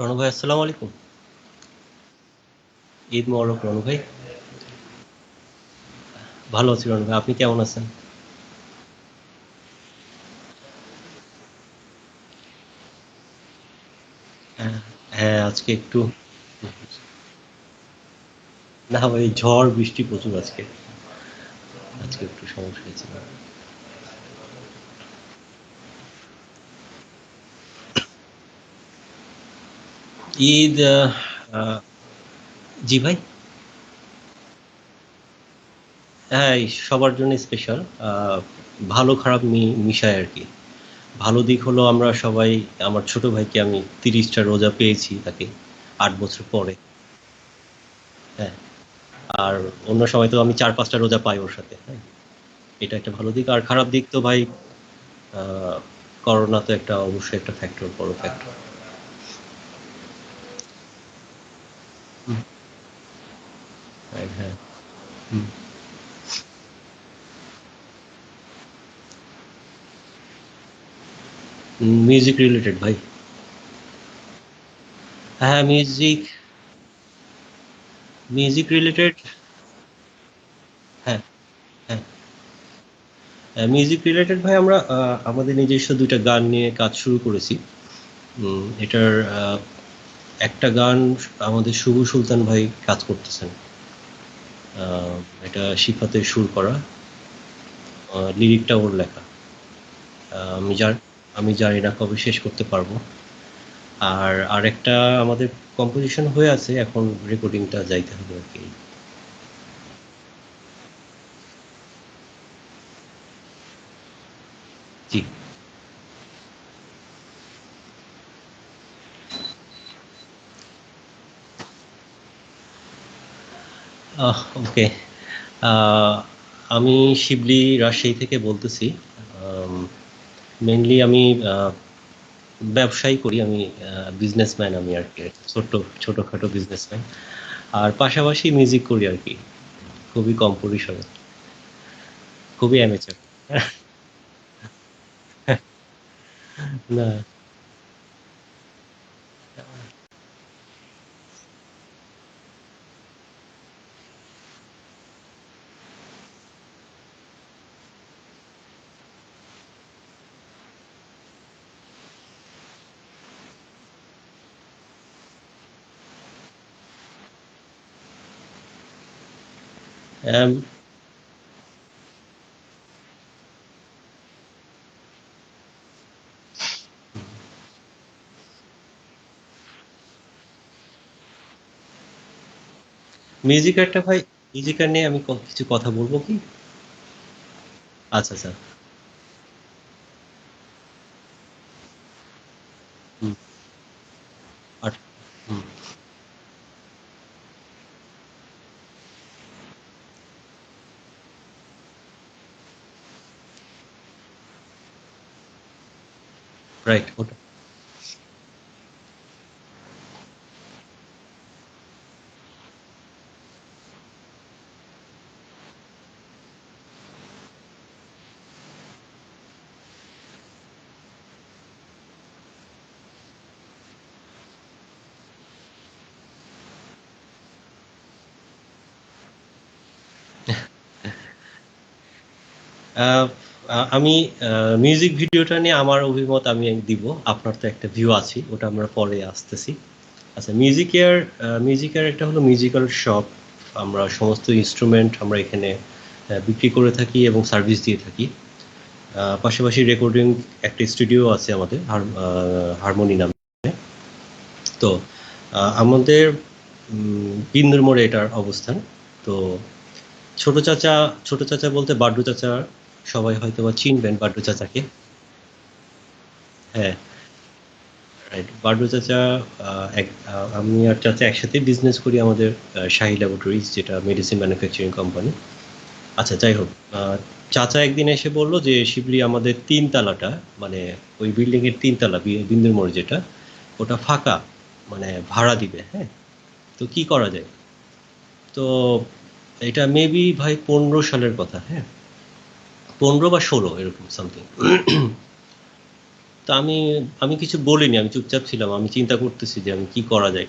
রনু ভাই আসসালামু আলাইকুম। ঈদ মোবারক রনু ভাই। ভালো আছি রনু ভাই, আপনি কেমন আছেন? হ্যাঁ, হ্যাঁ আজকে একটু না ভাই, ঝড় বৃষ্টি প্রচুর আজকে। আজকে একটু সমস্যা হয়েছে। ঈদ আহ, জি ভাই। হ্যাঁ, এই সবার জন্য স্পেশাল। ভালো খারাপ মিশায় আর কি। ভালো দিক হলো আমরা সবাই, আমার ছোট ভাইকে আমি 30টা রোজা পেয়েছি তাকে 8 বছর পরে। হ্যাঁ, আর অন্য সময় তো আমি 4-5টা রোজা পাই ওর সাথে। হ্যাঁ, এটা একটা ভালো দিক। আর খারাপ দিক তো ভাই, আহ, করোনা তো একটা অবশ্যই একটা ফ্যাক্টর, বড় ফ্যাক্টর। রাইট, হ্যাঁ। হুম। মিউজিক রিলেটেড ভাই। হ্যাঁ, মিউজিক রিলেটেড। হ্যাঁ, হ্যাঁ। মিউজিক রিলেটেড ভাই, আমরা আমাদের নিজস্ব 2টা গান নিয়ে কাজ শুরু করেছি। এটার একটা গান আমাদের শুভ সুলতান ভাই কাজ করতেছেন। আহ, এটা শিফাতের সুর করা, লিরিকটা ওর লেখা। আহ, আমি জান আমি জানি না কবে শেষ করতে পারবো। আর আরেকটা আমাদের কম্পোজিশন হয়ে আছে, এখন রেকর্ডিংটা যাইতে হবে আর কি। জি। ওকে। আহ, আমি শিবলি রাজশাহী থেকে বলতেছি। মেনলি আমি ব্যবসায়ী করি, আমি বিজনেসম্যান আমি আর কি। ছোট্ট ছোটোখাটো বিজনেসম্যান। আর পাশাপাশি মিউজিক করি আর কি, খুবই কম পরিসরে, খুবই অ্যামেচার। না। মিউজিকারটা ভাই, মিউজিকার নিয়ে আমি কিছু কথা বলবো কি? আচ্ছা আচ্ছা। হুম। আর হুম। রাইট, ওটা। আহ, আমি মিউজিক ভিডিওটা নিয়ে আমার অভিমত আমি দিব। আপনার তো একটা ভিউ আছে, ওটা আমরা পরে আসতেছি। আচ্ছা, মিউজিকের একটা হলো মিউজিক্যাল শপ। আমরা সমস্ত ইনস্ট্রুমেন্ট আমরা এখানে বিক্রি করে থাকি এবং সার্ভিস দিয়ে থাকি। পাশাপাশি রেকর্ডিং একটা স্টুডিও আছে আমাদের, হারমোনি নামে। তো আমাদের বিন্দুর মোড়ে এটার অবস্থান। তো ছোট চাচা, ছোট চাচা বলতে বাড্ডু চাচা, সবাই হয়তো বা চিনবেন বাড্ডু চাচাকে। হ্যাঁ, রাইট। বাড্ডু চাচা, আমি আর চাচা একসাথে বিজনেস করি আমাদের শাহী ল্যাবরেটরিজ, যেটা মেডিসিন ম্যানুফ্যাকচারিং কোম্পানি। আচ্ছা, যাই হোক। চাচা একদিন এসে বলল যে শিবলি আমাদের 3 তালাটা, মানে ওই বিল্ডিং এর 3 তালা বিন্দুর মোড় যেটা, ওটা ফাঁকা, মানে ভাড়া দিবে। হ্যাঁ, তো কি করা যায়? তো এটা মেবি ভাই 15 সালের কথা। হ্যাঁ, 15 বা 16 এরকম সামথিং। তো আমি আমি কিছু বলিনি, আমি চুপচাপ ছিলাম, আমি চিন্তা করতেছি যে আমি কি করা যায়,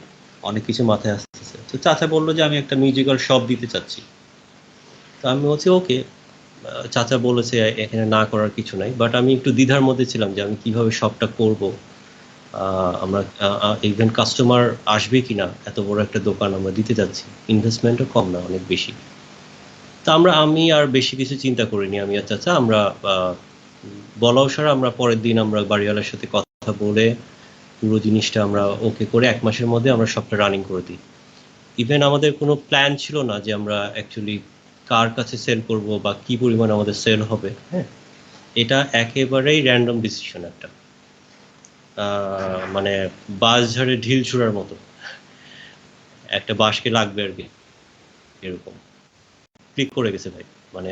অনেক কিছু মাথায় আসতেছে। তো চাচা বললো যে আমি একটা মিউজিক্যাল শপ দিতে চাচ্ছি। তো আমি বলছি ওকে, চাচা বলেছে এখানে না করার কিছু নাই, বাট আমি একটু দ্বিধার মধ্যে ছিলাম যে আমি কিভাবে শপটা করব। আমরা ইভেন কাস্টমার আসবে কিনা, এত বড় একটা দোকান আমরা দিতে যাচ্ছি, ইনভেস্টমেন্টও কম না, অনেক বেশি। তো আমি আর বেশি কিছু চিন্তা করিনি, আমি আর চাচা আমরা বলাও সারা আমরা পরের দিন আমরা বাড়িওয়ালার সাথে কথা বলে পুরো জিনিসটা আমরা ওকে করে 1 মাসের মধ্যে আমরা সবটা রানিং করে দিই। ইভেন আমাদের কোনো প্ল্যান ছিল না যে আমরা অ্যাকচুয়ালি কার কাছে সেল করব বা কি পরিমাণ আমাদের সেল হবে। হ্যাঁ, এটা একেবারেই র্যান্ডম ডিসিশন একটা, মানে বাঁশ ঝাড়ে ঢিল ছুঁড়ার মতো, একটা বাঁশকে লাগবে আর কি, এরকম ক্লিক করে গেছে ভাই। মানে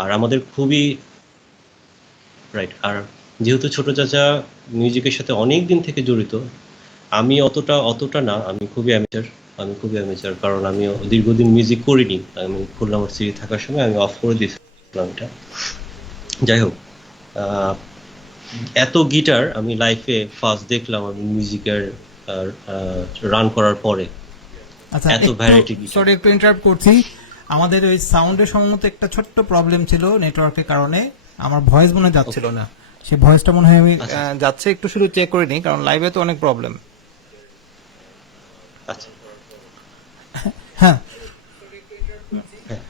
আর আমাদের খুবই রাইট। আর যেহেতু ছোট চাচা মিউজিকের সাথে অনেক দিন থেকে জড়িত, আমি অতটা না, আমি খুবই অ্যামেচার, কারণ আমি দীর্ঘদিন মিউজিক করিনি। আমি খুলনা ভার্সিটি থাকার সময় আমি অফ করে দিয়েছিলাম এটা। যাই হোক, আহ, এত গিটার আমি লাইফে ফার্স্ট দেখলাম আমি মিউজিকের রান করার পরে, আচ্ছা, এত ভ্যারাইটি গিটার। সরি একটু ইন্টারাপ্ট করছি। আমাদের ওই সাউন্ডের সম্ভবত একটা ছোট্ট প্রবলেম ছিল নেটওয়ার্কের কারণে, আমার ভয়েস মনে হয় যাচ্ছিল না। সেই ভয়েসটা মনে হয় আমি যাচ্ছে, একটু শুধু চেক করে নিই, কারণ লাইভে তো অনেক প্রবলেম। আচ্ছা, হ্যাঁ হ্যাঁ।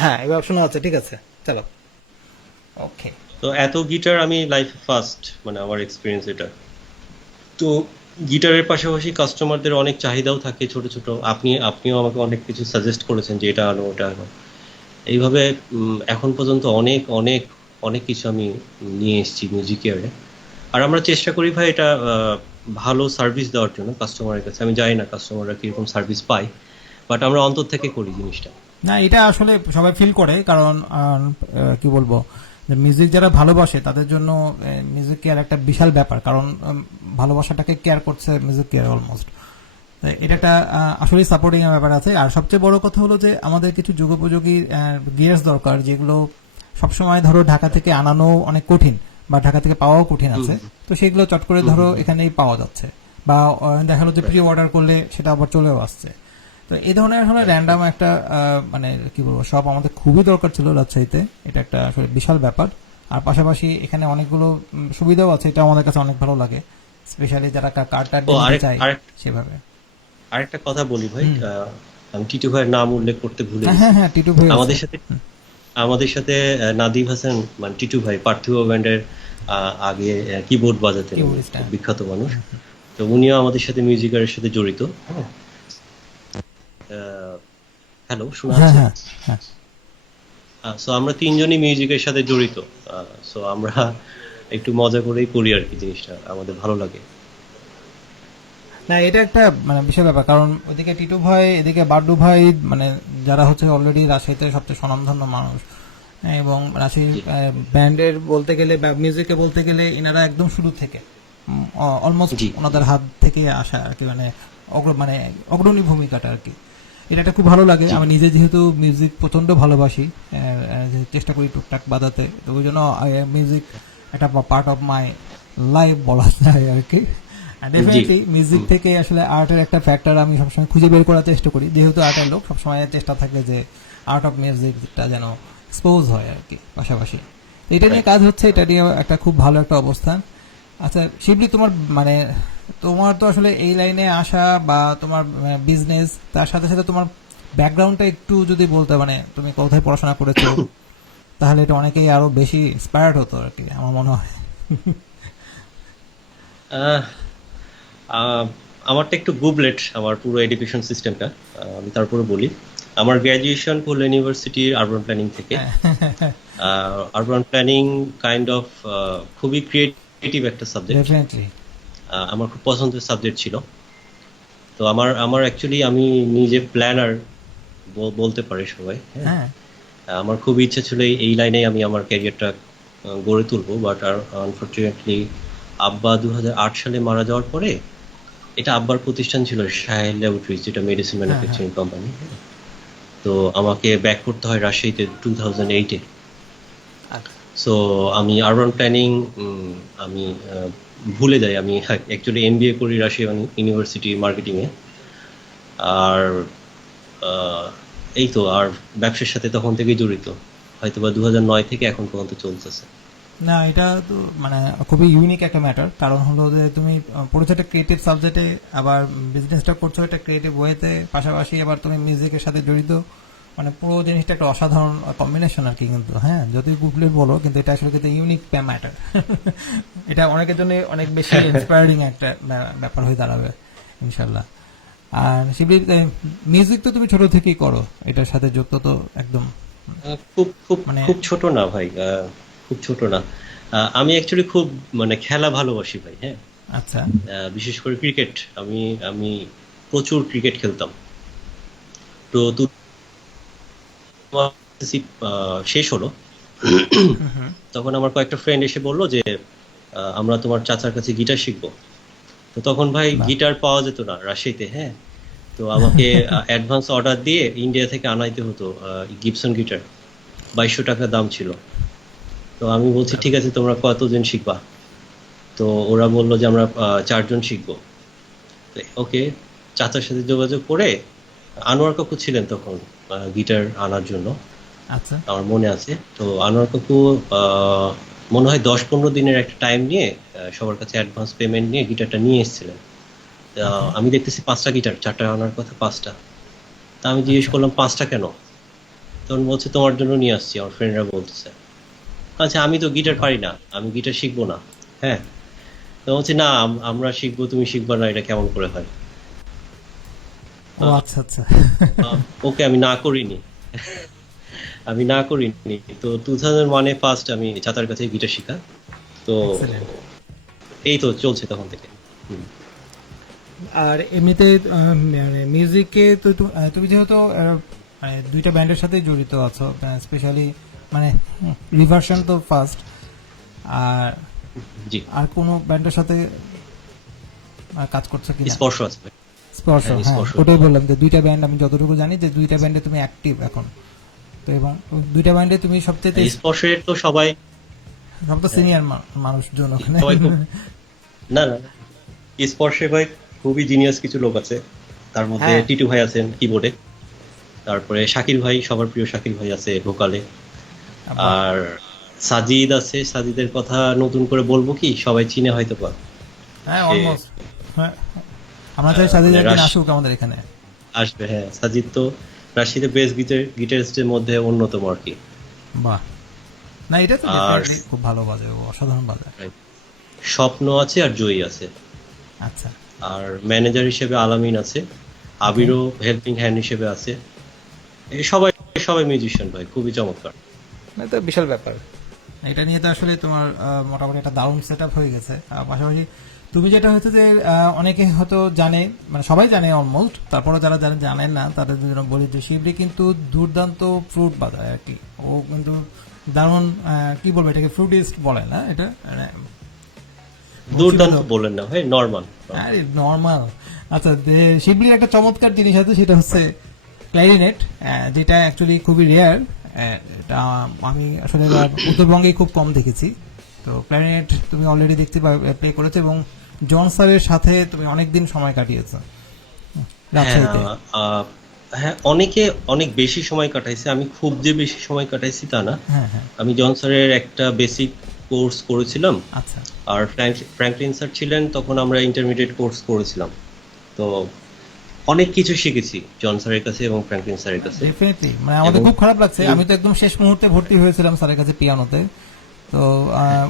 হ্যাঁ, এবার শোনা যাচ্ছে, ঠিক আছে, চলো। ওকে। তো এত গিটার আমি লাইফে ফার্স্ট, মানে আমার এক্সপিরিয়েন্স এটা। তো গিটারের পাশাপাশি কাস্টমারদের অনেক চাহিদাও থাকে ছোট ছোট। আপনিও আমাকে অনেক কিছু সাজেস্ট করেছেন যে এটা আনো ওটা আনো, এইভাবে এখন পর্যন্ত অনেক অনেক অনেক কিছু আমি নিয়ে এসেছি মিউজিক ইয়ারে। আর আমরা চেষ্টা করি ভাই এটা ভালো সার্ভিস দেওয়ার জন্য কাস্টমারের কাছে। আমি জানি না কাস্টমাররা কিরকম সার্ভিস পায়, বাট আমরা অন্তর থেকে করি জিনিসটা। না, এটা আসলে সবাই ফিল করে, কারণ কি বলবো, মিউজিক যারা ভালোবাসে তাদের জন্য মিউজিক কেয়ার একটা বিশাল ব্যাপার, কারণ ভালোবাসাটাকে কেয়ার করছে মিউজিক কেয়ার অলমোস্ট। এটা একটা আসলে সাপোর্টিং এর ব্যাপার আছে। আর সবচেয়ে বড় কথা হলো যে আমাদের কিছু যুগোপযোগী গিয়ার্স দরকার, যেগুলো সবসময় ধরো ঢাকা থেকে আনানো অনেক কঠিন বা ঢাকা থেকে পাওয়াও কঠিন আছে। তো সেগুলো চট করে ধরো এখানেই পাওয়া যাচ্ছে, বা দেখা গেলো যে প্রি অর্ডার করলে সেটা আবার চলেও আসছে। তো এই ধরনের আসলে র্যান্ডাম একটা মানে কি বলবো, সব আমাদের খুবই দরকার ছিল রাজশাহীতে। এটা একটা আসলে বিশাল ব্যাপার। আর পাশাপাশি এখানে অনেকগুলো সুবিধাও আছে, এটা আমাদের কাছে অনেক ভালো লাগে, স্পেশালি যারা কার্ডটা দিতে চায় সেভাবে। আরেকটা কথা বলি ভাই, আমি টিটু ভাইয়ের নাম উল্লেখ করতে ভুলে হ্যাঁ গেছি। হ্যাঁ, টিটু ভাই আমাদের সাথে নাদিভ হাসান, মানে টিটু ভাই, পার্থিব ব্যান্ডের আগে কিবোর্ড বাজাতেন, খুব বিখ্যাত মানুষ। তো উনিও আমাদের সাথে মিউজিকের সাথে জড়িত। হ্যালো, শোনা হ্যাঁ যাচ্ছে? হ্যাঁ হ্যাঁ। সো আমরা তিনজনই মিউজিকের সাথে জড়িত। সো আমরা একটু মজা করেই করি আর কি, জিনিসটা আমাদের ভালো লাগে। না, এটা একটা মানে বিশাল ব্যাপার, কারণ ওইদিকে টিটু ভাই, এদিকে বাড্ডু ভাই, মানে যারা হচ্ছে অলরেডি রাজশাহীতে সবচেয়ে স্বনামধন্য মানুষ, এবং রাজশাহী ব্যান্ডের বলতে গেলে বা মিউজিকে বলতে গেলে এনারা একদম শুরু থেকে অলমোস্ট ওনাদের হাত থেকে আসা আর কি, মানে অগ্রণী ভূমিকাটা আর কি। এটা একটা খুব ভালো লাগে। আমি নিজে যেহেতু মিউজিক প্রচন্ড ভালোবাসি, চেষ্টা করি টুকটাক বাজাতে, তো ওই জন্য মিউজিক একটা পার্ট অফ মাই লাইফ বলা যায় আর কি। ডেফিনেটলি মিউজিক থেকে আসলে আর্টের একটা ফ্যাক্টর আমি সবসময় খুঁজে বের করার চেষ্টা করি, যেহেতু আর্টের লোক, সবসময় চেষ্টা থাকে যে আর্ট অফ মিউজিকটা যেন এক্সপোজ হয় আর কি পাশাপাশি। এটা নিয়ে কাজ হচ্ছে, এটা নিয়ে একটা খুব ভালো একটা অবস্থান। আচ্ছা শিবলি, তোমার তো আসলে এই লাইনে আসা বা তোমার বিজনেস, তার সাথে সাথে তোমার ব্যাকগ্রাউন্ডটা একটু যদি বলতে, মানে তুমি কোথায় পড়াশোনা করেছো, তাহলে এটা অনেকেই আরো বেশি ইন্সপায়ার্ড হতো আর কি, আমার মনে হয়। আমারটা একটু গুবলেট, আমার পুরো এডুকেশন সিস্টেমটা। আমি তারপরে বলি, আমার গ্র্যাজুয়েশন খুলনা ইউনিভার্সিটির আরবান প্ল্যানিং থেকে। আরবান প্ল্যানিং কাইন্ড অফ খুবই ক্রিয়েটিভ একটা সাবজেক্ট, আমার খুব পছন্দের সাবজেক্ট ছিল। তো আমার অ্যাকচুয়ালি আমি নিজে প্ল্যানার বলতে পারে সবাই। হ্যাঁ, আমার খুব ইচ্ছা ছিল এই লাইনে আমি আমার ক্যারিয়ারটা গড়ে তুলবো, বাট আনফরচুনেটলি আব্বা 2008 সালে মারা যাওয়ার পরে, এটা আব্বার প্রতিষ্ঠান ছিল সাহেল ল্যাবরেটরিজ, যেটা মেডিসিন ম্যানুফ্যাকচারিং কোম্পানি। তো আমাকে ব্যাক করতে হয় রাজশাহীতে 2008-এ। সো আমি আরবান প্ল্যানিং আমি ভুলে যাই, আমি অ্যাকচুয়ালি এমবিএ করি রাজশাহী ইউনিভার্সিটি মার্কেটিংয়ে। আর আহ, এই তো, আর ব্যবসার সাথে তখন থেকেই জড়িত, হয়তো বা 2009 থেকে এখন পর্যন্ত চলতেছে। না, এটা তো মানে খুবই ইউনিক একটা ম্যাটার। কারণ হলো যে তুমি পড়েছো একটা ক্রিয়েটিভ সাবজেক্টে, আবার বিজনেসটা করছো একটা ক্রিয়েটিভ ওয়েতে, পাশাপাশি আবার তুমি মিউজিকের সাথে জড়িত। মানে পুরো জিনিসটা একটা অসাধারণ কম্বিনেশন আর কি। কিন্তু হ্যাঁ, যদি গুগলে বলো, কিন্তু এটা আসলে কিন্তু ইউনিক ম্যাটার। এটা অনেকের জন্য অনেক বেশি ইন্সপায়ারিং একটা ব্যাপার হয়ে দাঁড়াবে ইনশাল্লাহ। আর শিবির, মিউজিক তো তুমি ছোট থেকেই করো, এটার সাথে যুক্ত তো একদম খুব খুব মানে। খুব ছোট না ভাই, খুব ছোট না। আমি অ্যাকচুয়ালি খুব মানে খেলা ভালোবাসি ভাই, হ্যাঁ। আচ্ছা, বিশেষ করে ক্রিকেট, আমি আমি প্রচুর ক্রিকেট খেলতাম। তো তোমার শেষ হলো, হুম হুম, তখন আমার কয়েকটা ফ্রেন্ড এসে বললো যে আমরা তোমার চাচার কাছে গিটার শিখবো। তো তখন ভাই বাহ। গিটার পাওয়া যেত না রাজশাহীতে, হ্যাঁ। তো আমাকে অ্যাডভান্স অর্ডার দিয়ে ইন্ডিয়া থেকে আনাইতে হতো গিবসন গিটার, 2200 টাকা দাম ছিল। তো আমি বলছি ঠিক আছে, তোমরা কতজন শিখবা? তো ওরা বললো যে আমরা 4 জন শিখবো। ওকে, চাচার সাথে যোগাযোগ করে, আনোয়ার কাকু ছিলেন তখন গিটার আনার জন্য, আচ্ছা, আমার মনে আছে। তো আনোয়ার কাকু মনে হয় 10-15 দিনের একটা টাইম নিয়ে সবার কাছে অ্যাডভান্স পেমেন্ট নিয়ে গিটারটা নিয়ে এসেছিলেন। ওকে, আমি দেখতেছি 5টা গিটার, 4টা আনার কথা 5টা। তা আমি জিজ্ঞেস আচ্ছা। করলাম 5টা কেন? তখন বলছে তোমার জন্য নিয়ে আসছি, আমার ফ্রেন্ডরা বলতেছে। আচ্ছা, আমি তো গিটার বাহ। পারি না, আমি গিটার শিখবো না, হ্যাঁ। তো বলছে না, আমরা শিখবো, তুমি শিখবা না, এটা কেমন করে হয়? ও আচ্ছা আচ্ছা। ওকে, আমি না করিনি। আমি না করিনি। তো 2001-এ ফার্স্ট আমি চাচার কাছে গিটার শিখা। তো এক্সেলেন্ট। এই তো চলছে তখন থেকে। হুম। আর এমনিতে মানে মিউজিকে তো তুমি যেহেতু মানে দুইটা ব্যান্ডের সাথে জড়িত আছো, স্পেশালি মানে রিভার্সন তো ফার্স্ট, আর জি, আর কোনো ব্যান্ডের সাথে কাজ করছো কিনা? স্পর্শ আছে ভাই। স্পর্শ, হ্যাঁ, হ্যাঁ, স্পর্শ। ওটাই বললাম যে দুইটা ব্যান্ড আমি যতটুকু জানি যে দুইটা ব্যান্ডে তুমি অ্যাক্টিভ এখন। তো এবং ওই দুইটা ব্যান্ডে তুমি সবচেয়ে স্পর্শের তো সবাই, সবচেয়ে হ্যাঁ, সিনিয়র মানুষজন ওখানে। সবাই খুব, না না, স্পর্শে ভাই খুবই জিনিয়াস কিছু লোক আছে। তার মধ্যে হ্যাঁ, টিটু ভাই আছেন কিবোর্ডে, তারপরে শাকির ভাই, সবার প্রিয় শাকির ভাই আছে ভোকালে। বাহ। আর সাজিদ আছে, সাজিদের কথা নতুন করে বলবো কি, সবাই চিনে হয়তো বা। হ্যাঁ, সে অলমোস্ট। হ্যাঁ, আমরা চাই সাজিদ মানে একদিন আসুক আমাদের এখানে। আসবে, হ্যাঁ। সাজিদ তো রাশিদে বেস্ট গিটারিস্টের মধ্যে অন্যতম আর কি। বাহ। না, এটা তো আর ডেফিনেটলি খুব ভালো বাজে, ও অসাধারণ বাজে। স্বপ্ন আছে আর জয়ী আছে। আচ্ছা, আর ম্যানেজার হিসেবে আলামিন আছে, ওকে। আবিরও হেল্পিং হ্যান্ড হিসেবে আছে। এই সবাই সবাই মিউজিশিয়ান ভাই, খুবই চমৎকার। না, তো বিশাল ব্যাপার। এটা নিয়ে তো আসলে তোমার মোটামুটি একটা দারুণ সেট আপ হয়ে গেছে। পাশাপাশি তুমি যেটা হচ্ছে যে অনেকে হয়তো জানে, মানে সবাই জানে অলমোস্ট, তারপরে যারা যারা জানেন না তাদের জন্য বলি যে শিবলি কিন্তু দুর্দান্ত ফ্রুট বাজায় আর কি। ও কিন্তু দারুণ, কি বলবো, এটাকে ফ্রুটিস্ট বলে না এটা, মানে দুর্দান্ত বলছিল। বলেন না ভাই, নর্মাল। আরে নর্মাল। আচ্ছা, শিবলির একটা চমৎকার জিনিস আছে, সেটা হচ্ছে ক্ল্যারিনেট, যেটা অ্যাকচুয়ালি খুবই রেয়ার। এটা আমি আসলে উত্তরবঙ্গে খুব কম দেখেছি। তো ক্ল্যারিনেট তুমি অলরেডি দেখতে প্লে করেছো, এবং জন স্যারের সাথে তুমি অনেকদিন সময় কাটিয়েছো হ্যাঁ, রাজশাহীতে। হ্যাঁ, অনেকে অনেক বেশি সময় কাটাইছে, আমি খুব যে বেশি সময় কাটাইছি তা না। হ্যাঁ হ্যাঁ, আমি জনসনের একটা বেসিক কোর্স করেছিলাম, আচ্ছা, আর ফ্র্যাঙ্কলিন স্যার ছিলেন তখন, আমরা ইন্টারমিডিয়েট কোর্স করেছিলাম। তো অনেক কিছু শিখেছি জন স্যারের কাছে এবং ফ্র্যাঙ্কলিন স্যারের কাছে। ডেফিনেটলি। মানে আমাদের এবং খুব খারাপ লাগছে, এই- আমি তো একদম শেষ মুহূর্তে ভর্তি হয়েছিলাম স্যারের কাছে পিয়ানোতে। তো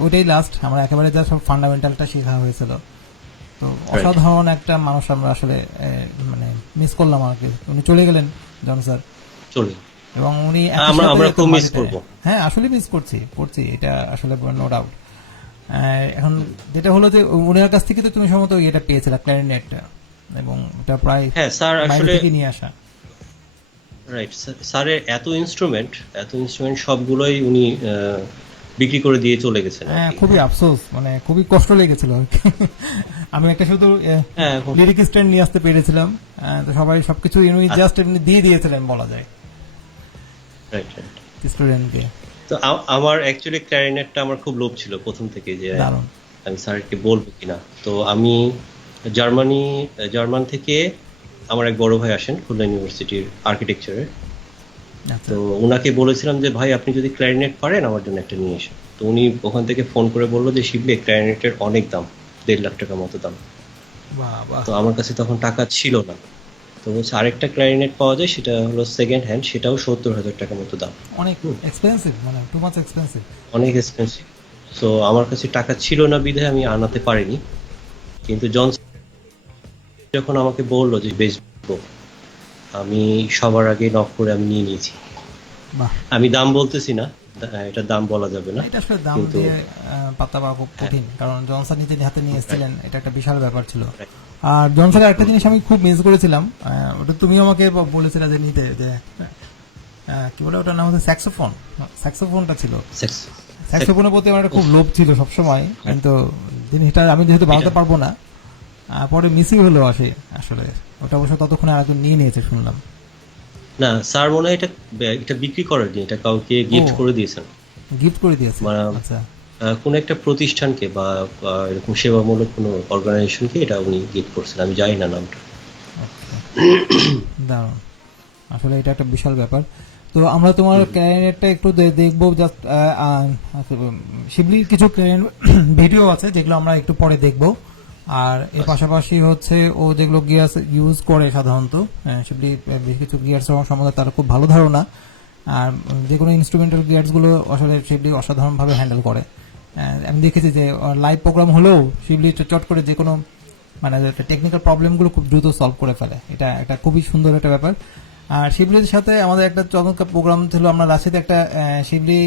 ওইটাই লাস্ট, আমরা একেবারে যা সব ফান্ডামেন্টালটা শেখা হয়েছিল। তো Right. অসাধারণ একটা মানুষ আমরা আসলে মানে মিস করলাম আর কি। উনি চলে গেলেন, জন স্যার। চলুন, এবং উনি একই আমরা সাথে আমরা এত খুব মিস মাটিতে- করবো। হ্যাঁ, আসলে মিস করছি এটা আসলে নো ডাউট। এখন যেটা হলো যে উনার কাছ থেকে তো তুমি সম্ভবত এটা পেয়েছিলা ক্ল্যারিনেটটা, এবং এটা প্রায় হ্যাঁ স্যার, বাইরে আসলে থেকে নিয়ে আসা। রাইট, স্যারের এত ইনস্ট্রুমেন্ট সবগুলোই উনি বিক্রি করে দিয়ে চলে গেছেন আর হ্যাঁ, কি। খুবই হ্যাঁ, আফসোস, মানে খুবই কষ্ট লেগেছিল আর কি। আমি একটা শুধু হ্যাঁ, লিরিক স্ট্যান্ড নিয়ে আসতে পেরেছিলাম। তো সবাই সবকিছু উনি জাস্ট এমনি দিয়ে দিয়েছিলেন বলা যায় রাইট রাইট। স্টুডেন্টকে। তো আমার অ্যাকচুয়ালি ক্ল্যারিনেটটা আমার খুব লোভ ছিল প্রথম থেকে, যে দারুণ। আমি স্যারকে বলবো কিনা। তো আমি জার্মান থেকে আমার এক বড় ভাই আসেন খুলনা ইউনিভার্সিটির আর্কিটেকচারের। আচ্ছা। তো উনাকে বলেছিলাম যে ভাই আপনি যদি ক্ল্যারিনেট পারেন আমার জন্য একটা নিয়ে এসেন। তো উনি ওখান থেকে ফোন করে বললো যে শিবলি ক্ল্যারিনেটের অনেক দাম, 1.5 লাখ টাকা মতো দাম। বাহ বাহ। তো আমার কাছে তখন টাকা ছিল না। তো বলছে আরেকটা ক্ল্যারিনেট পাওয়া যায়, সেটা হলো সেকেন্ড হ্যান্ড, সেটাও 70,000 টাকা মতো দাম। অনেক হুম, এক্সপেন্সিভ, মানে টু মাচ এক্সপেন্সিভ। অনেক এক্সপেন্সিভ। সো আমার কাছে টাকা ছিল না বিধায় আমি আনাতে পারিনি। কিন্তু যখন আমাকে বললো যে বেচবো, আমি সবার আগে নক করে আমি নিয়ে নিয়েছি। বাহ। আমি দাম বলতেছি না, এটার দাম বলা যাবে না, এটা আসলে দাম কিন্তু দিয়ে পাত্তা পাওয়া খুব হ্যাঁ, কঠিন, কারণ জনসন নিজে হাতে নিয়ে রাইট, এসেছিলেন, এটা একটা বিশাল ব্যাপার ছিল। রাইট। আর জনসনের একটা হুম, জিনিস আমি খুব মিস করেছিলাম, ওটা তুমি আমাকে বলেছিলে যে নিতে, যে কি বলে ওটার নাম হচ্ছে স্যাক্সোফোন। স্যাক্সোফোনটা ছিল, সেক্স, স্যাক্সোফোনের প্রতি আমার একটা খুব উফ, লোভ ছিল সবসময়, হ্যাঁ, কিন্তু জিনিসটা আমি যেহেতু বানাতে এটা পারবো না, পরে মিসই হলো আসে আসলে। ওটা অবশ্য ততক্ষণে আর একজন নিয়ে নিয়েছে শুনলাম। না স্যার মনে হয় এটা এটা বিক্রি করেননি, এটা কাউকে ও, গিফট করে দিয়েছেন। গিফট করে দিয়েছে। মানে আচ্ছা। কোনো একটা প্রতিষ্ঠানকে বা এরকম সেবামূলক কোনো অর্গানাইজেশনকে এটা উনি গিফট করছেন, আমি জানি না নামটা। ওকে, দারুণ। আসলে এটা একটা বিশাল ব্যাপার। তো আমরা তোমার হুম, ক্যারিনেটটা একটু দেখবো জাস্ট। শিবলির কিছু ভিডিও আছে যেগুলো আমরা একটু পরে দেখবো। আর এর আচ্ছা, পাশাপাশি হচ্ছে ও যেগুলো গিয়ার্স ইউজ করে সাধারণত, শিবলি বেশ কিছু গিয়ার্স সম্বন্ধে তার খুব ভালো ধারণা। আর যে কোনো ইনস্ট্রুমেন্টাল গিয়ার্স গুলো আসলে শিবলি অসাধারণভাবে হ্যান্ডেল করে। আমি দেখেছি যে লাইভ প্রোগ্রাম হলেও শিবলি চট করে যে কোনো মানে টেকনিক্যাল প্রবলেমগুলো খুব দ্রুত সলভ করে ফেলে। এটা একটা খুবই সুন্দর একটা ব্যাপার। আর শিবলির সাথে আমাদের একটা চমৎকার প্রোগ্রাম ছিল, আমরা রাশিতে একটা শিবলি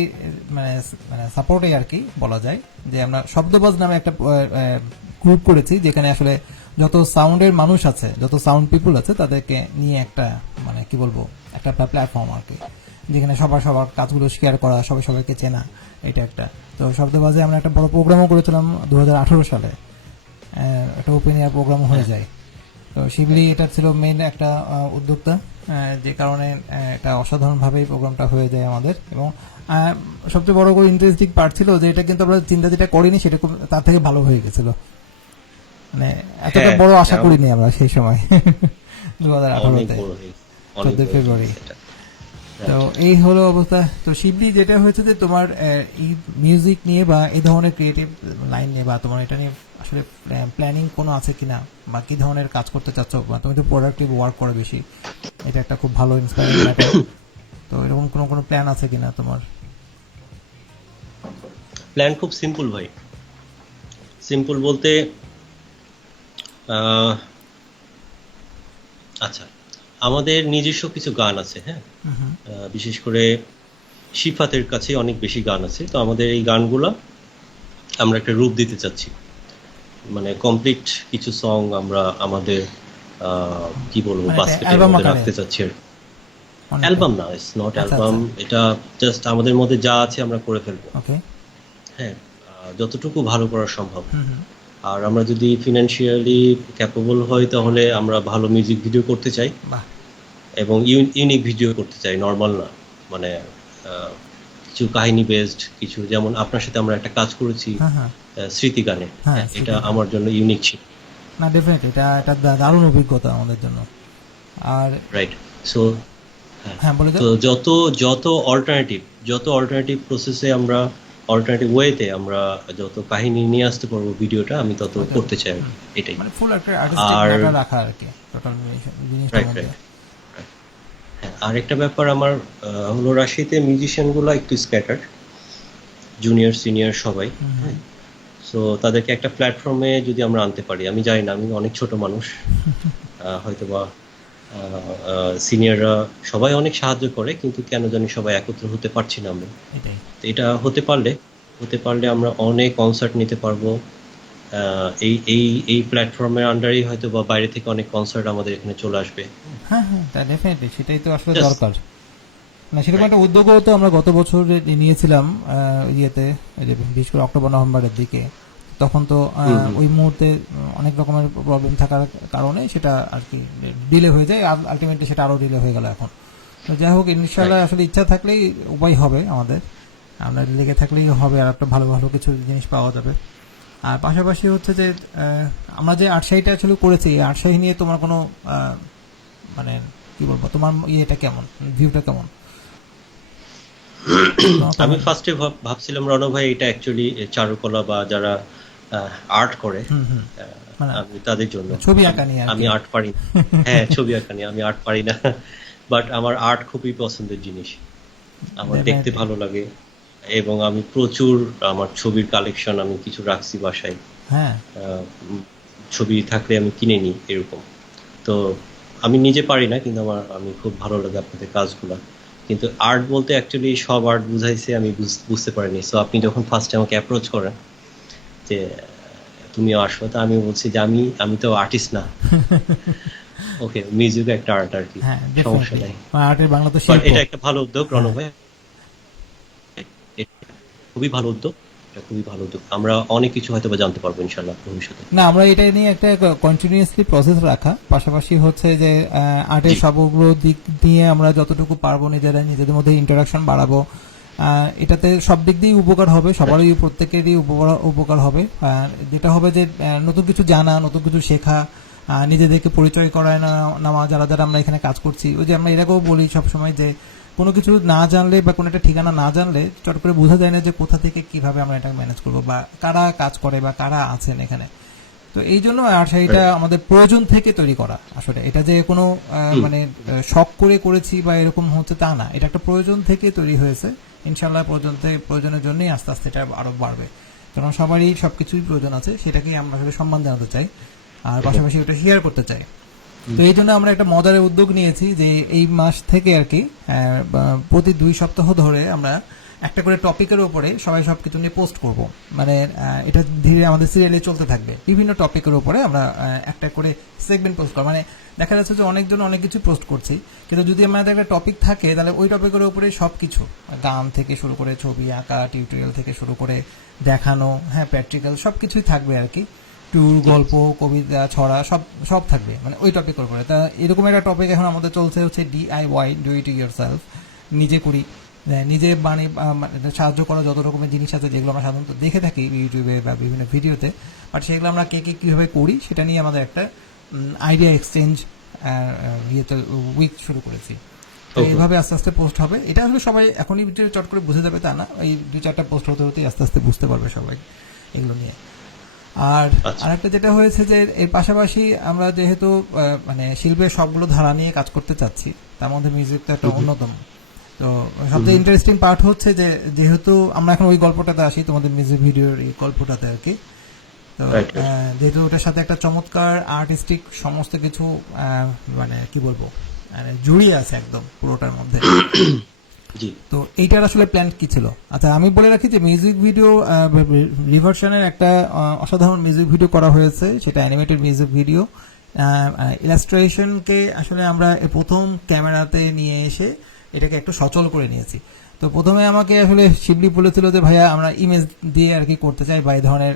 মানে মানে সাপোর্টে আর কি বলা যায়, যে আমরা শব্দবাজ নামে একটা গ্রুপ করেছি, যেখানে আসলে যত সাউন্ডের মানুষ আছে, যত সাউন্ড পিপুল আছে, তাদেরকে নিয়ে একটা মানে কি বলবো, একটা প্ল্যাটফর্ম আর কি, যেখানে সবার সবার কাজগুলো শেয়ার করা, সবাই সবাইকে চেনা। এটা একটা। তো শব্দবাজে আমরা একটা বড় প্রোগ্রামও করেছিলাম 2018 সালে। একটা ওপেন এয়ার প্রোগ্রাম হয়ে হ্যাঁ, যায়। তো শিবলি এটা ছিল মেইন একটা উদ্যোক্তা, যে কারণে এটা অসাধারণভাবে প্রোগ্রামটা হয়ে যায় আমাদের। এবং সবচেয়ে বড় করে ইন্টারেস্টিং পার্ট ছিল যে এটা কিন্তু আমরা চিন্তা যেটা করিনি সেটা খুব তার থেকে ভালো হয়ে গেছিল। মানে এতটা হ্যাঁ, বড় আশা আমি করিনি আমরা সেই সময়। অনেক 2018-তে বড় হয়েছে, অনেক 14 বড় হয়ে ফেব্রুয়ারি। গেছে এটা। তো রাইট। এই হলো অবস্থা। তো শিবলি যেটা হয়েছে যে তোমার এই মিউজিক নিয়ে বা এই ধরনের ক্রিয়েটিভ লাইন নিয়ে বা তোমার এটা নিয়ে আসলে প্ল্যানিং কোনো আছে কিনা, বা কি ধরনের কাজ করতে চাচ্ছ, বা তুমি তো প্রোডাক্টিভ ওয়ার্ক করো বেশি, এটা একটা খুব ভালো ইন্সপায়ারিং ম্যাটার। তো এরকম কোনো কোনো প্ল্যান আছে কিনা তোমার? প্ল্যান খুব সিম্পল ভাই। সিম্পল বলতে আহ, আচ্ছা, আমাদের নিজস্ব কিছু গান আছে, হ্যাঁ। হুম হুম। বিশেষ করে শিফাতের কাছে অনেক বেশি গান আছে, তো আমাদের এই গানগুলা আমরা একটা রূপ দিতে চাচ্ছি। মানে কমপ্লিট কিছু সং আমরা আমাদের কি বলবো মানে এটা বাস্কেটের অ্যালবাম মধ্যে আকারে রাখতে চাচ্ছি আর। অনেকটা? অ্যালবাম না, ইটস নট আচ্ছা অ্যালবাম, আচ্ছা। এটা জাস্ট আমাদের মধ্যে যা আছে আমরা করে ফেলবো। ওকে। হ্যাঁ, যতটুকু ভালো করা সম্ভব। হুম হুম। আর আমরা যদি ফিনান্সিয়ালি ক্যাপেবল হই তাহলে আমরা ভালো মিউজিক ভিডিও করতে চাই, বাহ। এবং ইউনিক ভিডিও করতে চাই, নর্মাল না। মানে আহ, কিছু কাহিনী বেসড কিছু, যেমন আপনার সাথে আমরা একটা কাজ করেছি হ্যাঁ হ্যাঁ। স্মৃতি গানে। হ্যাঁ, হ্যাঁ, এটা স্মৃতি গান। আমার জন্য ইউনিক ছিল। না ডেফিনেট, এটা একটা দারুণ অভিজ্ঞতা আমাদের জন্য। আর রাইট। সো হ্যাঁ, হ্যাঁ বলে তো যাও। যত যত অল্টারনেটিভ প্রসেসে আমরা, অল্টারনেটিভ ওয়েতে আমরা যত কাহিনী নিয়ে আসতে পারবো ভিডিওটা, আমি তত ওইটা। করতে চাই আর হুম। কি, এটাই। মানে ফুল একটা আর্টিস্টিক আর ম্যাটার রাখা আর কি টোটাল জিনিসটার রাইট, মধ্যে। রাইট। হ্যাঁ, আরেকটা ব্যাপার আমার হলো রাশিয়াতে মিউজিশিয়ান গুলো একটু স্ক্যাটার্ড, জুনিয়র সিনিয়র সবাই। হুম হুম। হ্যাঁ, সো তাদেরকে একটা প্ল্যাটফর্মে যদি আমরা আনতে পারি, আমি জানি না, আমি অনেক ছোট মানুষ, হয়তোবা সিনিয়ররা সবাই অনেক সাহায্য করে, কিন্তু কেন জানি সবাই একত্র হতে পারছি না আমরা। এটাই। তো এটা হতে পারলে আমরা অনেক কনসার্ট নিতে পারবো। এই প্ল্যাটফর্মের আন্ডারেই হয়তো বা বাইরে থেকে অনেক কনসার্ট আমাদের এখানে চলে আসবে। হ্যাঁ হ্যাঁ, তা ডেফিনেটলি সেটাই তো আসলে জাস্ট দরকার। না সেরকম রাইট। একটা উদ্যোগও তো আমরা গত বছর নিয়েছিলাম, ইয়েতে, এই যে বিশেষ করে অক্টোবর নভেম্বরের দিকে। তখন তো হুম, হুম, ওই মুহূর্তে অনেক রকমের প্রবলেম থাকার কারণে সেটা আর কি ডিলে হয়ে যায়, আর আলটিমেটলি সেটা আরো ডিলে হয়ে গেল এখন। তো যাই হোক, রাইট। ইনশাআল্লাহ আসলে ইচ্ছা থাকলেই উপায় হবে আমাদের। আমরা লেগে থাকলেই হবে, আর একটা ভালো ভালো কিছু জিনিস পাওয়া যাবে। আর পাশাপাশি হচ্ছে যে আমরা যে আর্টশাহীটা আসলে করেছি, এই আর্টশাহী নিয়ে তোমার কোনো মানে কি বলবো, তোমার ইয়েটা কেমন, ভিউটা কেমন? আমি ফার্স্টে ভাবছিলাম রণ ভাই এটা অ্যাকচুয়ালি চারুকলা বা যারা আর্ট করে মানে আমি তাদের জন্য। ছবি আঁকা নিয়ে আর আমি কি। আর্ট পারি না। হ্যাঁ, ছবি আঁকা নিয়ে আমি আর্ট পারি না, বাট আমার আর্ট খুবই পছন্দের জিনিস, আমার দেখতে Definitely. ভালো লাগে এবং আমি প্রচুর আমার ছবির কালেকশন আমি কিছু রাখছি বাসায়। হ্যাঁ, ছবি থাকলে আমি কিনে নিই এরকম। তো আমি নিজে পারি না, কিন্তু আমি খুব ভালো লাগে আপনাদের কাজগুলা। কিন্তু আর্ট বলতে অ্যাকচুয়ালি সব আর্ট বুঝাইছে আমি বুঝতে পারিনি। সো আপনি যখন ফার্স্টে আমাকে অ্যাপ্রোচ করেন যে তুমিও আসো, তা আমি বলছি যে আমি তো আর্টিস্ট না। ওকে, মিউজিক একটা আর্ট আর কি, হ্যাঁ, সমস্যা ডেফিনেটলি নাই। আর্টের বাংলা তো বাট শিল্প। এটা একটা ভালো উদ্যোগ রণ হ্যাঁ। ভাই, এটা খুবই ভালো উদ্যোগ, এটা খুবই ভালো উদ্যোগ। আমরা অনেক কিছু হয়তো বা জানতে পারবো ইনশাল্লাহ ভবিষ্যতে। না, আমরা এটা নিয়ে একটা কন্টিনিউয়াসলি প্রসেস রাখা, পাশাপাশি হচ্ছে যে আর্টের জি, সবগুলো দিক নিয়ে আমরা যতটুকু পারবো নিজেদের মধ্যে ইন্টারাকশন বাড়াবো। এটাতে সব দিক দিয়েই উপকার হবে, সবারই প্রত্যেকেরই উপকার হবে। যেটা হবে যে নতুন কিছু জানা, নতুন কিছু শেখা, নিজেদেরকে পরিচয় করায় নেওয়া, যারা যারা আমরা এখানে কাজ করছি। ওই যে আমরা এটাকেও বলি সবসময় যে কোনো কিছু না জানলে বা কোনো একটা ঠিকানা না জানলে চট করে বোঝা যায় না যে কোথা থেকে কিভাবে আমরা এটা ম্যানেজ করবো, বা কারা কাজ করে বা কারা আছেন এখানে। তো এই জন্য আর্টশাহীটা আমাদের প্রয়োজন থেকে তৈরি করা। আসলে এটা যে কোনো মানে শখ করে করেছি বা এরকম হচ্ছে তা না, এটা একটা প্রয়োজন থেকে তৈরি হয়েছে। ইনশাল্লাহ প্রয়োজনের জন্যই আস্তে আস্তে এটা আরো বাড়বে, কারণ সবারই সবকিছুই প্রয়োজন আছে, সেটাকেই আমরা আসলে সম্মান জানাতে চাই, আর পাশাপাশি ওটা শেয়ার করতে চাই। তো এই জন্য আমরা একটা মজার উদ্যোগ নিয়েছি যে এই মাস থেকে আর কি প্রতি 2 সপ্তাহ ধরে আমরা একটা করে টপিকের উপরে সবাই সবকিছু নিয়ে পোস্ট করব। মানে এটা ধীরে আমাদের সিরিয়ালে চলতে থাকবে, বিভিন্ন টপিকের উপরে আমরা একটা করে সেগমেন্ট পোস্ট করব। মানে দেখা যাচ্ছে যে অনেকজন অনেক কিছু পোস্ট করছি, কিন্তু যদি আমাদের একটা টপিক থাকে তাহলে ওই টপিকের উপরে সবকিছু, গান থেকে শুরু করে ছবি আঁকা, টিউটোরিয়াল থেকে শুরু করে দেখানো, হ্যাঁ প্র্যাকটিক্যাল সবকিছুই থাকবে আর কি। ট্যুর, গল্প, কবিতা, ছড়া সব সব থাকবে মানে ওই টপিকের উপরে। তা এরকম একটা টপিক এখন আমাদের চলছে হচ্ছে DIY, ডু ইট ইয়োরসেলফ, নিজে করি। নিজে মানে সাহায্য করা যত রকমের জিনিস আছে যেগুলো আমরা সাধারণত দেখে থাকি ইউটিউবে বা বিভিন্ন ভিডিওতে, বাট সেগুলো আমরা কে কীভাবে করি সেটা নিয়ে আমাদের একটা আইডিয়া এক্সচেঞ্জ ইয়েতে উইক শুরু করেছি। তো এইভাবে আস্তে আস্তে পোস্ট হবে। এটা আসলে সবাই এখনই চট করে বুঝে যাবে তা না, এই 2-4টা পোস্ট হতে হতেই আস্তে আস্তে বুঝতে পারবে সবাই এগুলো নিয়ে। আর আচ্ছা। আরেকটা যেটা হয়েছে যে এর পাশাপাশি আমরা যেহেতু মানে শিল্পের সবগুলো ধারা নিয়ে কাজ করতে চাচ্ছি, তার মধ্যে মিউজিকটা একটা অন্যতম। তো সবচেয়ে ইন্টারেস্টিং পার্ট হচ্ছে যে যেহেতু আমরা এখন ওই গল্পটাতে আসি, তোমাদের মিউজিক ভিডিওর এই গল্পটাতে আর কি। তো রাইট, রাইট। যেহেতু ওটার সাথে একটা চমৎকার আর্টিস্টিক সমস্ত কিছু মানে কি বলবো, মানে জড়িয়ে আছে একদম পুরোটার মধ্যে। জি, তো এইটার আসলে প্ল্যান কি ছিল? আচ্ছা, আমি বলে রাখি যে মিউজিক ভিডিও রিভার্সনের একটা অসাধারণ মিউজিক ভিডিও করা হয়েছে, সেটা অ্যানিমেটেড মিউজিক ভিডিও। ইলাস্ট্রেশনকে আসলে আমরা প্রথম ক্যামেরাতে নিয়ে এসে এটাকে একটু সচল করে নিয়েছি। তো প্রথমে আমাকে আসলে শিবলি বলেছিল যে ভাইয়া আমরা ইমেজ দিয়ে আর কি করতে চাই বা এই ধরনের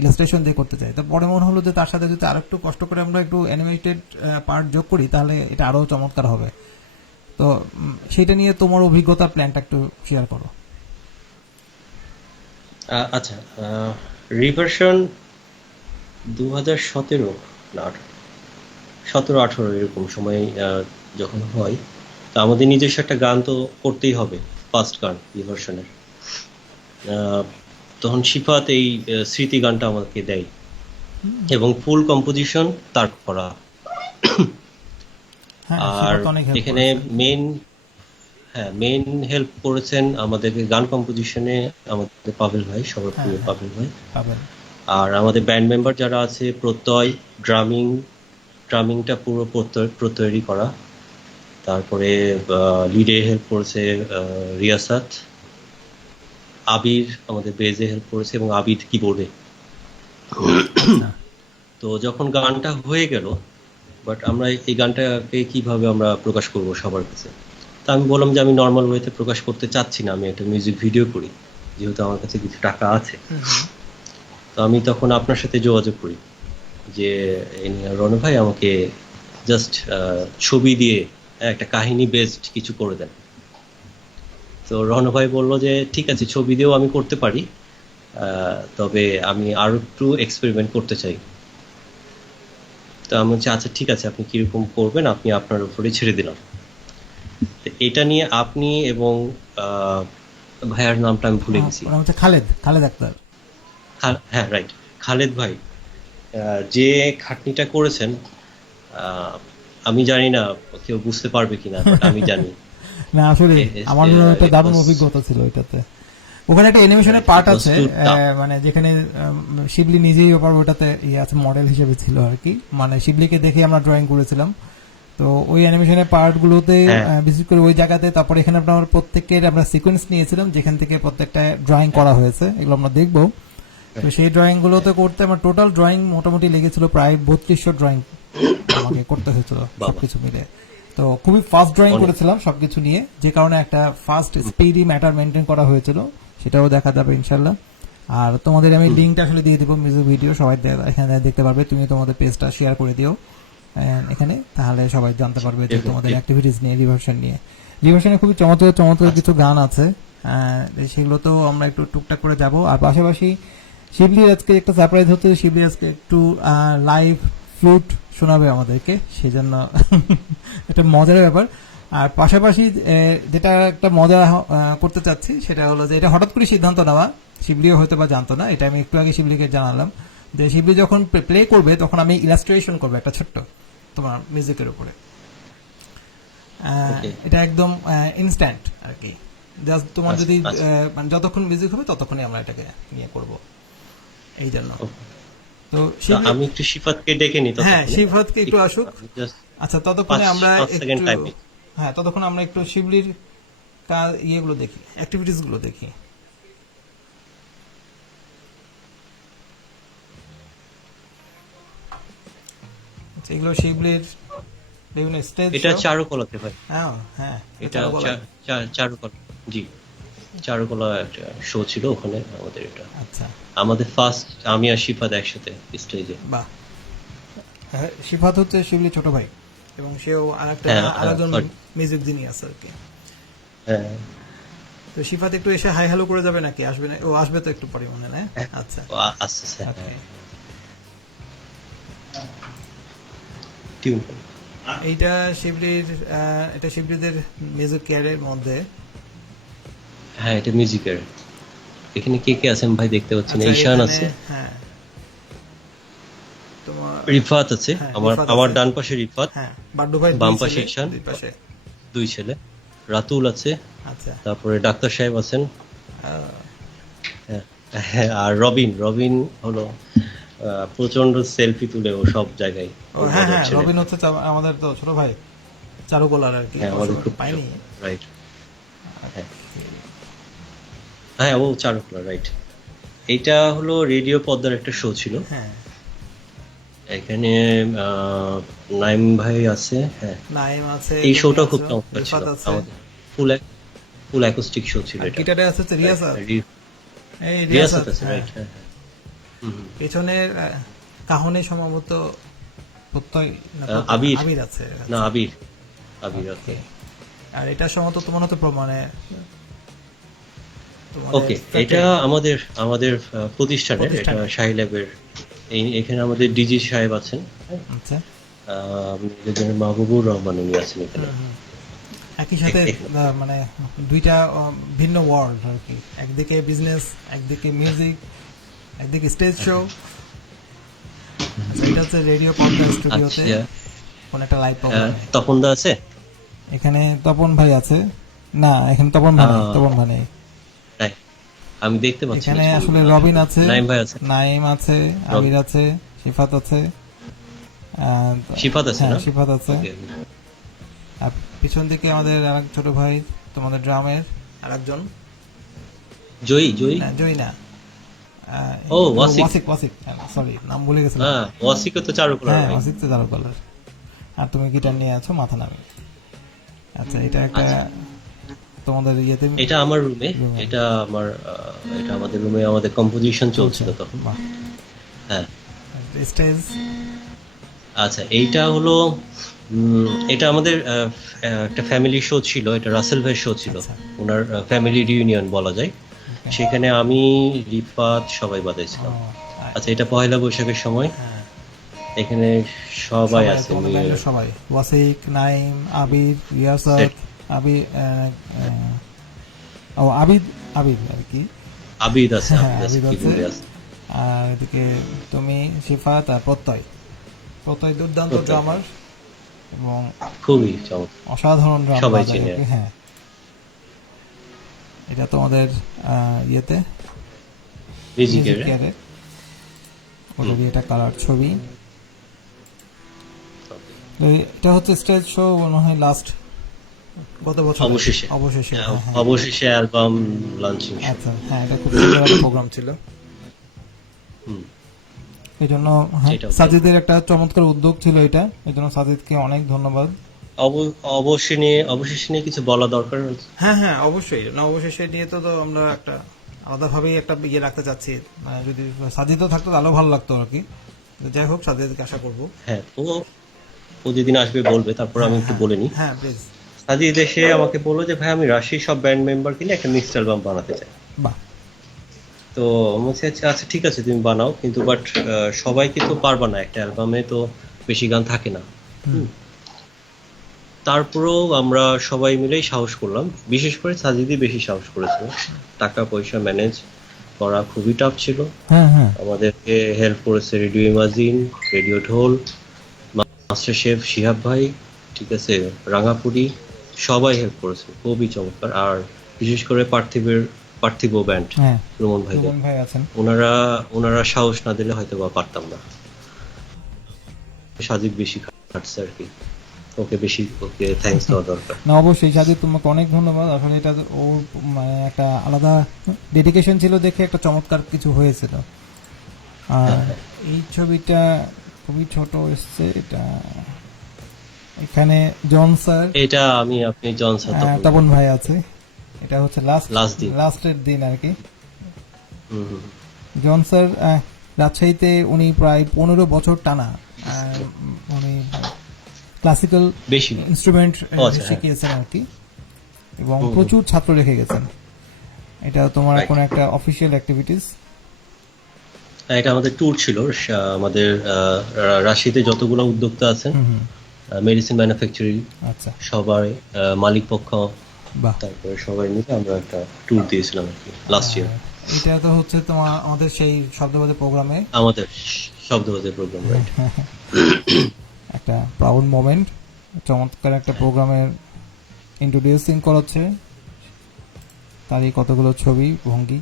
ইলাস্ট্রেশন দিয়ে করতে চাই। তো পরে মনে হলো যে তার সাথে যদি আরেকটু কষ্ট করে আমরা একটু অ্যানিমেটেড পার্ট যোগ করি তাহলে এটা আরো চমৎকার হবে। তো সেটা নিয়ে তোমার অভিজ্ঞতা, প্ল্যানটা একটু শেয়ার করো। আচ্ছা, রিভার্সন 2017 না 17-18 এরকম সময় যখন হয়, তো আমাদের নিজস্ব একটা গান তো করতেই হবে, ফার্স্ট গান রিভার্সনের। তখন শিফাত এই স্মৃতি গানটা আমাকে দেয় এবং ফুল কম্পোজিশন তার করা। হ্যাঁ, আর সেটা তো অনেক হেল্প এখানে মেইন হেল্প করেছেন আমাদেরকে গান কম্পোজিশনে আমাদের পাভেল ভাই, সবার হ্যাঁ, প্রিয় হ্যাঁ, পাভেল ভাই। পাবেন। আর আমাদের ব্যান্ড মেম্বার যারা আছে, প্রত্যয় ড্রামিংটা পুরো প্রত্যয়েরই করা। তারপরে লিডে হেল্প করেছে রিয়াসাত, আবির আমাদের বেজে হেল্প করেছে এবং আবির কিবোর্ডে। আচ্ছা। তো যখন গানটা হয়ে গেল, বাট আমরা এই গানটাকে কিভাবে আমরা প্রকাশ করব সবার কাছে, তা আমি বললাম যে আমি নর্মাল ওয়েতে প্রকাশ করতে চাচ্ছি না, আমি একটা মিউজিক ভিডিও করি, যেহেতু আমার কাছে কিছু টাকা আছে। তো আমি তখন আপনার সাথে যোগাযোগ করি যে রণ ভাই আমাকে জাস্ট ছবি দিয়ে একটা কাহিনী বেসড কিছু করে দেন। তো রহন ভাই বলল যে ঠিক আছে, ছবি দিয়েও আমি করতে পারি, তবে আমি আরো একটু এক্সপেরিমেন্ট করতে চাই। তো আমি বলছি আচ্ছা ঠিক আছে, আপনি কিরকম করবেন আপনি আপনার উপরে ছেড়ে দিলাম। তো এটা নিয়ে আপনি এবং আহ, ভাইয়ার নামটা আমি ভুলে গেছি। ওনার হচ্ছে খালেদ, খালেদ আক্তার। হ্যাঁ রাইট, খালেদ ভাই যে খাটনিটা করেছেন, আহ, আমি জানি না কেউ বুঝতে পারবে কিনা, বাট আমি জানি। না আসলে আমার জন্য একটা It দারুণ was- অভিজ্ঞতা ছিল এটাতে। ওখানে একটা অ্যানিমেশনের পার্ট it was আছে, too tough. মানে যেখানে শিবলি নিজেই ওপর ওটাতে ইয়ে আছে, মডেল হিসেবে ছিল আর কি। মানে শিবলিকে দেখে আমরা ড্রয়িং করেছিলাম। তো ওই অ্যানিমেশনের পার্ট গুলোতে হ্যাঁ। বিশেষ করে ওই জায়গাতে, তারপরে এখানে আপনার প্রত্যেকের আমরা সিকোয়েন্স নিয়েছিলাম যেখান থেকে প্রত্যেকটা ড্রয়িং করা হয়েছে, এগুলো আমরা দেখবো। তো সেই ড্রয়িং গুলোতে করতে আমার টোটাল ড্রয়িং মোটামুটি লেগেছিল প্রায় 3200 ড্রয়িং আমাকে করতে হয়েছিল বাবা। সবকিছু মিলে। তো খুবই ফাস্ট ড্রয়িং অনেক। করেছিলাম সবকিছু নিয়ে, যে কারণে একটা ফাস্ট স্পিডি ম্যাটার মেনটেন করা হয়েছিল, সেটাও দেখা যাবে ইনশাল্লাহ। আর তোমাদের আমি লিঙ্কটা আসলে দিয়ে দিব, মিউজিক ভিডিও সবাই এখানে দেখতে পারবে। তুমি তোমাদের পেজটা শেয়ার করে দিও এখানে, তাহলে সবাই জানতে পারবে যে দেখুন, তোমাদের অ্যাক্টিভিটিস নিয়ে, রিভার্সন নিয়ে। রিভার্সনে খুবই চমৎকার চমৎকার কিছু গান আছে, সেগুলো তো আমরা একটু টুকটাক করে যাব। আর পাশাপাশি শিবলির আজকে একটা সারপ্রাইজ হচ্ছে, শিবলি আজকে একটু লাইভ ফ্লুট শোনাবে আমাদেরকে, সেই জন্য একটা মজার ব্যাপার। আর পাশাপাশি যেটা একটা মজা করতে চাচ্ছি সেটা হলো যে এটা হঠাৎ করে সিদ্ধান্ত নেওয়া, শিবলিও হয়তো বা জানতো না, এটা আমি একটু আগে শিবলিকে জানালাম যে শিবলি যখন প্লে করবে তখন আমি ইলাস্ট্রেশন করবো একটা ছোট্ট তোমার মিউজিকের উপরে। Okay. এটা একদম ইনস্ট্যান্ট আর কি, জাস্ট তোমার আচ্ছা, যদি আচ্ছা। মানে যতক্ষণ মিউজিক হবে ততক্ষণই আমরা এটাকে নিয়ে করব এই জন্য। Okay. তো তো শিবলি- আমি একটু শিফাতকে ডেকে নিই হ্যাঁ, ততক্ষণে। শিবহাতকে একটু আসুক। আমি just আচ্ছা, ততক্ষণে আমরা 5 সেকেন্ড টাইম একটু, হ্যাঁ ততক্ষণ আমরা একটু শিবলির ইয়েগুলো দেখি, অ্যাক্টিভিটিস গুলো দেখি। আচ্ছা, এগুলো শিবলির বিভিন্ন স্টেজ। এটা চারুকলাতে ভাই, হ্যাঁ হ্যাঁ, এটা চারুকলা। চারুকলা, জি চারুকলা একটা শো ছিল ওখানে আমাদের। এটা আচ্ছা, আমাদের ফার্স্ট আমি আর শিফাত একসাথে স্টেজে। বাহ। হ্যাঁ, শিফাত হচ্ছে শিবলির ছোট ভাই, এবং সেও আরেকটা হ্যাঁ, আরেকজন sorry. মিউজিক যিনি আছে আর কি। হ্যাঁ, তো শিফাত একটু এসে হাই হ্যালো করে যাবে নাকি? আসবে না? ও আসবে তো একটু পরে মনে হয়, না? হ্যাঁ। আচ্ছা, আস্তে আস্তে okay. টিউন। এইটা শিবলির এটা শিবলিদের মিউজিক কেয়ারের মধ্যে। হ্যাঁ, এটা মিউজিকের। এখানে কে কে আছেন ভাই দেখতে পাচ্ছেন? আচ্ছা, ঈশান এখানে- আছে, হ্যাঁ, তোমার রিফাত আছে, হ্যাঁ, আমার রিফাত আমার আছে। ডান পাশে রিফাত, হ্যাঁ, বাড্ডু ভাই বাম দুই পাশে ছেলে, ঈশান। দুই পাশে। দুই ছেলে, রাতুল আছে, আচ্ছা, তারপরে ডাক্তার সাহেব আছেন, আহ, হ্যাঁ, আর রবিন। রবিন হলো প্রচন্ড সেলফি তুলে ও সব জায়গায়। ও হ্যাঁ হ্যাঁ, রবিন হচ্ছে আমাদের তো ছোট ভাই, চারুকলার আর কি। হ্যাঁ, আমাদের অবশ্য খুব পাইনি। রাইট। হ্যাঁ, ও চারুকলা, রাইট। এটা হলো রেডিও পদ্মার একটা শো ছিল। হ্যাঁ, এখানে নাইম ভাই আছে। হ্যাঁ, নাইম আছে, এই তুমি শোটাও আছো, খুব চমৎকার ছিল রিফাত আছে, আমাদের। ফুল অ্যাকোস্টিক শো ছিল আর এটা। গিটারে আছে হচ্ছে রিয়াসাত। এই রিয়াসাত রিয়াসাত, আছে, হ্যাঁ। রাইট। হ্যাঁ, হুম। পেছনের কাহনে সম্ভবত প্রত্যয় না, আবির। আবির আছে। না, আবির। আবির আছে। আর এটা সম্ভবত তোমার হতে মানে তোমাদের ওকে, flat-এ। এটা আমাদের আমাদের প্রতিষ্ঠানের, এটা প্রতিষ্ঠানের। শাহী ল্যাবের। এখানে আমাদের ডিজি সাহেব আছেন, আচ্ছা, মেজর মাহবুবুর রহমান উনি আছেন এখানে। একই সাথে মানে দুইটা ভিন্ন ওয়ার্ল্ড আর কি, একদিকে বিজনেস, একদিকে মিউজিক, একদিকে স্টেজ শো। এটা হচ্ছে রেডিও পডকাস্ট স্টুডিওতে আচ্ছা, কোন একটা লাইভ প্রোগ্রাম। তপন দা আছে? এখানে তপন ভাই আছে না? এখানে তপন ভাই নেই, তপন ভাই নেই। হ্যাঁ, আমি দেখতে পাচ্ছি এখানে না। আসলে রবিন আছে, নাইম ভাই আছে, নাইম আছে, আমির আছে, শিফাত আছে। শিফাত আছে হ্যাঁ, না? শিফাত আছে। Okay. আর পিছন দিকে আমাদের আরেক ছোট ভাই, তোমাদের ড্রামের আরেকজন, জয়ী জয়ী। না জয় না, ও, ওয়াসিক। ওয়াসিক, ওয়াসিক, সরি নাম ভুলে গেছিলাম। হ্যাঁ, ওয়াসিকও তো চারুকলা। হ্যাঁ, ওয়াসিক তো জানো কালার। আর তুমি গিটার নিয়ে আছো মাথা নামে। আচ্ছা, এটা একটা তোমাদের ইয়েতে। এটা আমার রুমে, Room-এ। এটা আমাদের রুমে আমাদের কম্পোজিশন চলছিল তখন। হ্যাঁ, স্টেজ। আচ্ছা, এইটা হলো এটা আমাদের একটা ফ্যামিলি শো ছিল, এটা রাসেল ভাইয়ের শো ছিল, আচ্ছা, ওনার ফ্যামিলি রিউনিয়ন বলা যায়। ওকে। সেখানে আমি, রিফাত সবাই ও, বাজাইছিলাম। আ- আচ্ছা, এটা পহেলা বৈশাখের সময়, হ্যাঁ, এখানে সবাই সবাই আছে, তোমাদের ব্যান্ডের সবাই, ওয়াসিক, নাইম, আবির, রিয়াসাত, সেট আবির, ও আবিদ, আবিদ আর কি। আবিদ আছে, হ্যাঁ, আবিদ আছে, আবিদ আছে। কিবোর্ডে আছে। আর এদিকে তুমি, শিফাত আর প্রত্যয়। প্রত্যয় দুর্দান্ত প্রত্যয়। ড্রামার এবং খুবই চমৎকার, অসাধারণ ড্রাম সবাই বাজায় চিনে। আর কি। হ্যাঁ, এটা তোমাদের ইয়েতে মিউজিকের মিউজিক কেয়ারে ওটারই এটা কালার ছবি। তো এটা হচ্ছে স্টেজ শো মনে হয় লাস্ট গত বছর অবশেষে, অবশেষে। হ্যাঁ, হ্যাঁ। অবশেষে অ্যালবাম লঞ্চিং শো। আচ্ছা, হ্যাঁ, এটা খুব সুন্দর একটা প্রোগ্রাম ছিল। হুম, এই জন্য হ্যাঁ, এটাও সাজিদের একটা চমৎকার উদ্যোগ ছিল এটা, এই জন্য সাজিদকে অনেক ধন্যবাদ। অবশেষে নিয়ে কিছু বলা দরকার। হ্যাঁ, হ্যাঁ, অবশ্যই না, অবশেষে নিয়ে তো আমরা একটা আলাদাভাবেই একটা ইয়ে রাখতে চাচ্ছি, মানে যদি সাজিদও থাকতো তাহলেও ভালো লাগতো আর কি। তো যাই হোক, সাজিদকে আশা করবো। হ্যাঁ, ও যেদিন আসবে বলবে, তারপর আমি হ্যাঁ, একটু হ্যাঁ, বলে নিই। হ্যাঁ, প্লিজ। সাজিদ এসে আমাকে বললো যে ভাই, আমি রাশির সব ব্যান্ড মেম্বারকে নিয়ে একটা মিক্সড অ্যালবাম বানাতে চাই। বাহ। তো আমি বলছি, আচ্ছা আচ্ছা, ঠিক আছে, তুমি বানাও, কিন্তু বাট সবাইকে তো পারবা না, একটা অ্যালবামে তো বেশি গান থাকে না। হুম, হুম। তারপরেও আমরা সবাই মিলেই সাহস করলাম, বিশেষ করে সাজিদই বেশি সাহস করেছিল। টাকা পয়সা ম্যানেজ করা খুবই টাফ ছিল। হ্যাঁ, হ্যাঁ, আমাদেরকে হেল্প করেছে রেডিও ইমাজিন, রেডিও ঢোল, মাস্টার শেফ শিহাব ভাই, ঠিক আছে, রাঙাপুরি, সবাই হেল্প করেছে, খুবই চমৎকার। আর বিশেষ করে পার্থিব ব্যান্ড, হ্যাঁ, রোমন ভাইদের, সুমন ভাই আছেন। ওনারা ওনারা সাহস না দিলে হয়তো বা পারতাম না। সাজিদ বেশি খাটছে আর কি, ওকে থ্যাঙ্কস দেওয়া দরকার। না, অবশ্যই সাজিদ, তোমাকে অনেক ধন্যবাদ। আসলে এটা ওর মানে একটা আলাদা ডেডিকেশন ছিল দেখে একটা চমৎকার কিছু হয়েছিল। আর এই ছবিটা খুবই ছোট এসছে, এটা এখানে জন স্যার, এটা আপনি জনসন তখন তপন ভাই আছে। এটা হচ্ছে লাস্ট দিন। লাস্টের দিন আর কি। হুম, হুম। জন স্যার রাজশাহীতে উনি প্রায় 15 বছর টানা উনি ক্লাসিক্যাল বেশি না। ইনস্ট্রুমেন্ট ও আচ্ছা, হ্যাঁ। শিখিয়েছেন আর কি, এবং হুম, হুম। প্রচুর ছাত্র রেখে গেছেন। এটা তোমার Right. এখন একটা অফিসিয়াল অ্যাক্টিভিটিস। এটা আমাদের ট্যুর ছিল, আমাদের রাশিতে যতগুলো উদ্যোক্তা আছেন, হুম, হুম, মেডিসিন ম্যানুফ্যাকচারিং, আচ্ছা, সবাই, মালিক পক্ষ, বাহ। তারপরে সবাই মিলে আমরা একটা ট্যুর দিয়েছিলাম আর কি লাস্ট ইয়ার। এটা তো হচ্ছে তোমার আমাদের সেই শব্দবাদী প্রোগ্রামে আমাদের শব্দবাদের প্রোগ্রাম, রাইট। একটা প্রাউড মোমেন্ট, চমৎকার একটা প্রোগ্রামের ইন্ট্রোডিউসিং করাচ্ছে, তারই কতগুলো ছবি, ভঙ্গি।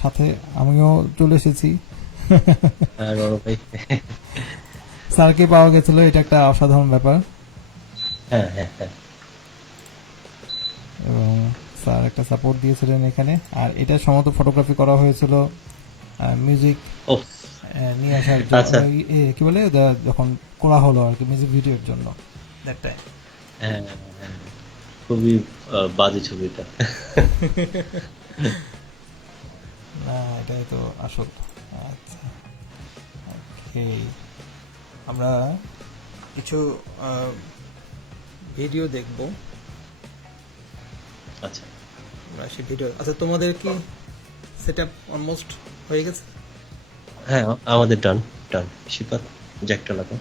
সাথে আমিও চলে এসেছি। হ্যাঁ, রণব ভাই। স্যারকে পাওয়া গেছিল, এটা একটা অসাধারণ ব্যাপার। হ্যাঁ, হ্যাঁ, হ্যাঁ। এবং স্যার একটা সাপোর্ট দিয়েছিলেন এখানে। আর এটা সম্ভবত ফটোগ্রাফি করা হয়েছিল মিউজিক ও নিয়ে আসার জন্য, আচ্ছা। কি বলে, যখন করা হলো আর কি মিউজিক ভিডিওর জন্য দ্যাট টাইম। হ্যাঁ, হ্যাঁ, খুবই বাজে ছবিটা। না, এটাই তো আসল। আচ্ছা, ওকে, আমরা কিছু ভিডিও দেখবো। আচ্ছা, আমরা সেই ভিডিও, আচ্ছা, তোমাদের কি সেট আপ অলমোস্ট হয়ে গেছে? হ্যাঁ, আমাদের ডান, ডান। শিপাত জ্যাকটা লাগাও।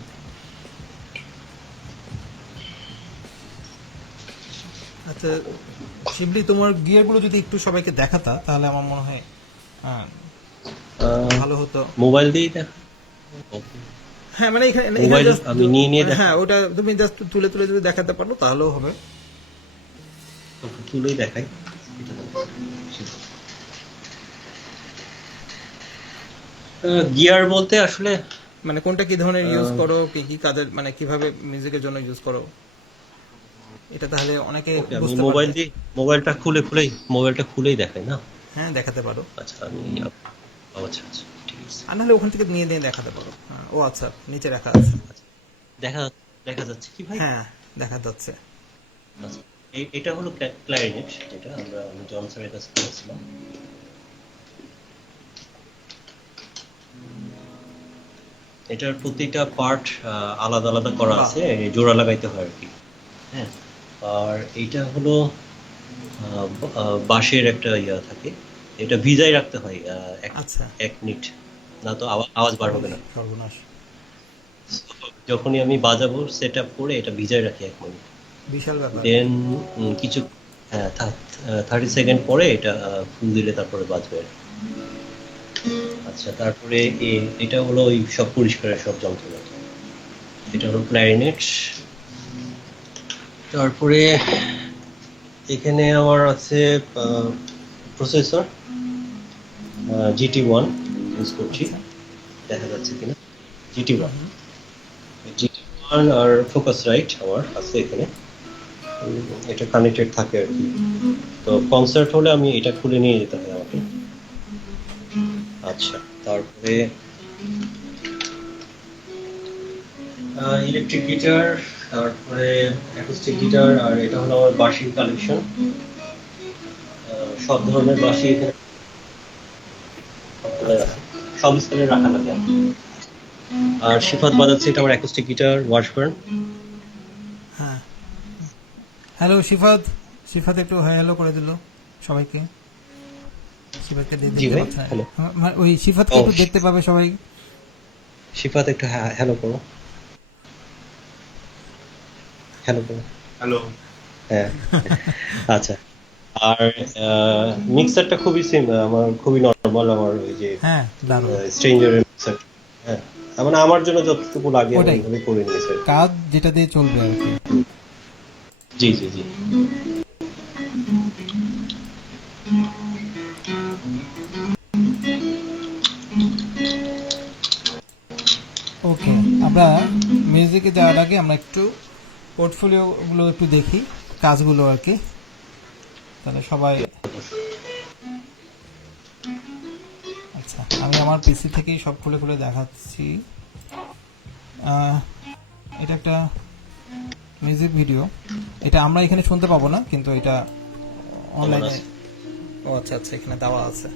আচ্ছা, শিবলি, তোমার গিয়ারগুলো যদি একটু সবাইকে দেখাতা তাহলে আমার মনে হয় ভালো হতো। মোবাইল দিয়েই দেখ। হ্যাঁ, মানে এখানে মোবাইল just আমি নিয়ে হ্যাঁ, ওটা তুমি জাস্ট তুলে তুলে যদি দেখাতে পারো তাহলেও হবে। তুলেই দেখাই। গিয়ার বলতে আসলে মানে কোনটা কি ধরনের ইউজ করো, কি কি কাজের, মানে কিভাবে মিউজিকের জন্য ইউজ করো, এটা তাহলে অনেকে ওকে, আমি বুঝতে মোবাইল পারবে। দিয়ে মোবাইলটা খুলেই দেখাই না। হ্যাঁ, দেখাতে পারো। আচ্ছা, আচ্ছা আচ্ছা, ঠিক আছে। আর নাহলে ওখান থেকে নিয়ে নিয়ে দেখাতে পারো। হ্যাঁ, ও আচ্ছা, নিচে রাখা আছে। আচ্ছা, দেখা দেখা যাচ্ছে কি ভাই? হ্যাঁ, দেখা যাচ্ছে। আচ্ছা, এটা হলো ক্লারিনেট, যেটা আমি জন স্যারের কাছে পেয়েছিলাম। এটার প্রতিটা পার্ট আলাদা আলাদা করা বাহ। আছে, এই জোড়া লাগাইতে হয় আর কি। হ্যাঁ, আর এইটা হলো বাঁশের একটা ইয়া থাকে, এটা ভিজাই রাখতে হয় আচ্ছা। 1 মিনিট, না তো আওয়াজ বার হবে না। সর্বনাশ। So, যখনই আমি বাজাবো সেট আপ করে এটা ভিজাই রাখি 1 মিনিট, বিশাল ব্যাপার। দেন কিছু 30 সেকেন্ড পরে এটা ফুল দিলে তারপরে বাজবে আর কি। আচ্ছা, তারপরে এটা হলো ওই সব পরিষ্কারের সব যন্ত্রপাতি। এটা হলো ক্ল্যারিনেট। তারপরে এখানে আমার আছে প্রসেসর GT1 ইউজ করছি, আচ্ছা। দেখা যাচ্ছে কিনা। GT1 আর ফোকাস রাইট আমার আছে এখানে, এটা কানেক্টেড থাকে আর কি। তো কনসার্ট হলে আমি এটা খুলে নিয়ে যেতে হয় আমাকে। আচ্ছা, তারপরে ইলেকট্রিক গিটার, তারপরে অ্যাকুস্টিক গিটার, আর এটা হলো আমার বাঁশির কালেকশন। সব ধরনের বাঁশি এখানে সব স্কেলে রাখা লাগে। আর সিফাত বাজাচ্ছে, এটা আমার অ্যাকুস্টিক গিটার ওয়াশবার্ন। হ্যাঁ, হ্যালো শিফাত। শিফাত একটু হ্যালো করে দিল সবাইকে। শিফাতকে জি দেখতে ভাই, পাচ্ছে না। হ্যালো। ওই শিফাতকে ও, একটু দেখতে পাবে সবাই। সিফাত একটু হ্যালো করো, হ্যালো করো। হ্যালো। হ্যাঁ, আচ্ছা। আর মিক্সারটা খুবই আমার খুবই নর্মাল, আমার ওই যে হ্যাঁ, দারুণ। স্ট্রেঞ্জারের মিক্সার। হ্যাঁ, মানে আমার জন্য যতটুকু লাগে আমি ওটাই। ওইভাবে করে নিয়েছি আর কি। কাজ যেটা দিয়ে চলবে আর কি। জি জি জি। ওকে, আমরা মিউজিকে যাওয়ার আগে আমরা একটু পোর্টফোলিও গুলো একটু দেখি, কাজগুলো আর কি, তাহলে সবাই। আচ্ছা, আমি আমার পিসি থেকেই সব খুলে খুলে দেখাচ্ছি। এটা একটা মিউজিক ভিডিও, এটা আমরা এখানে শুনতে পাবো না, কিন্তু এটা অনলাইনে। আছে। ও আচ্ছা আচ্ছা, এখানে দেওয়া আছে।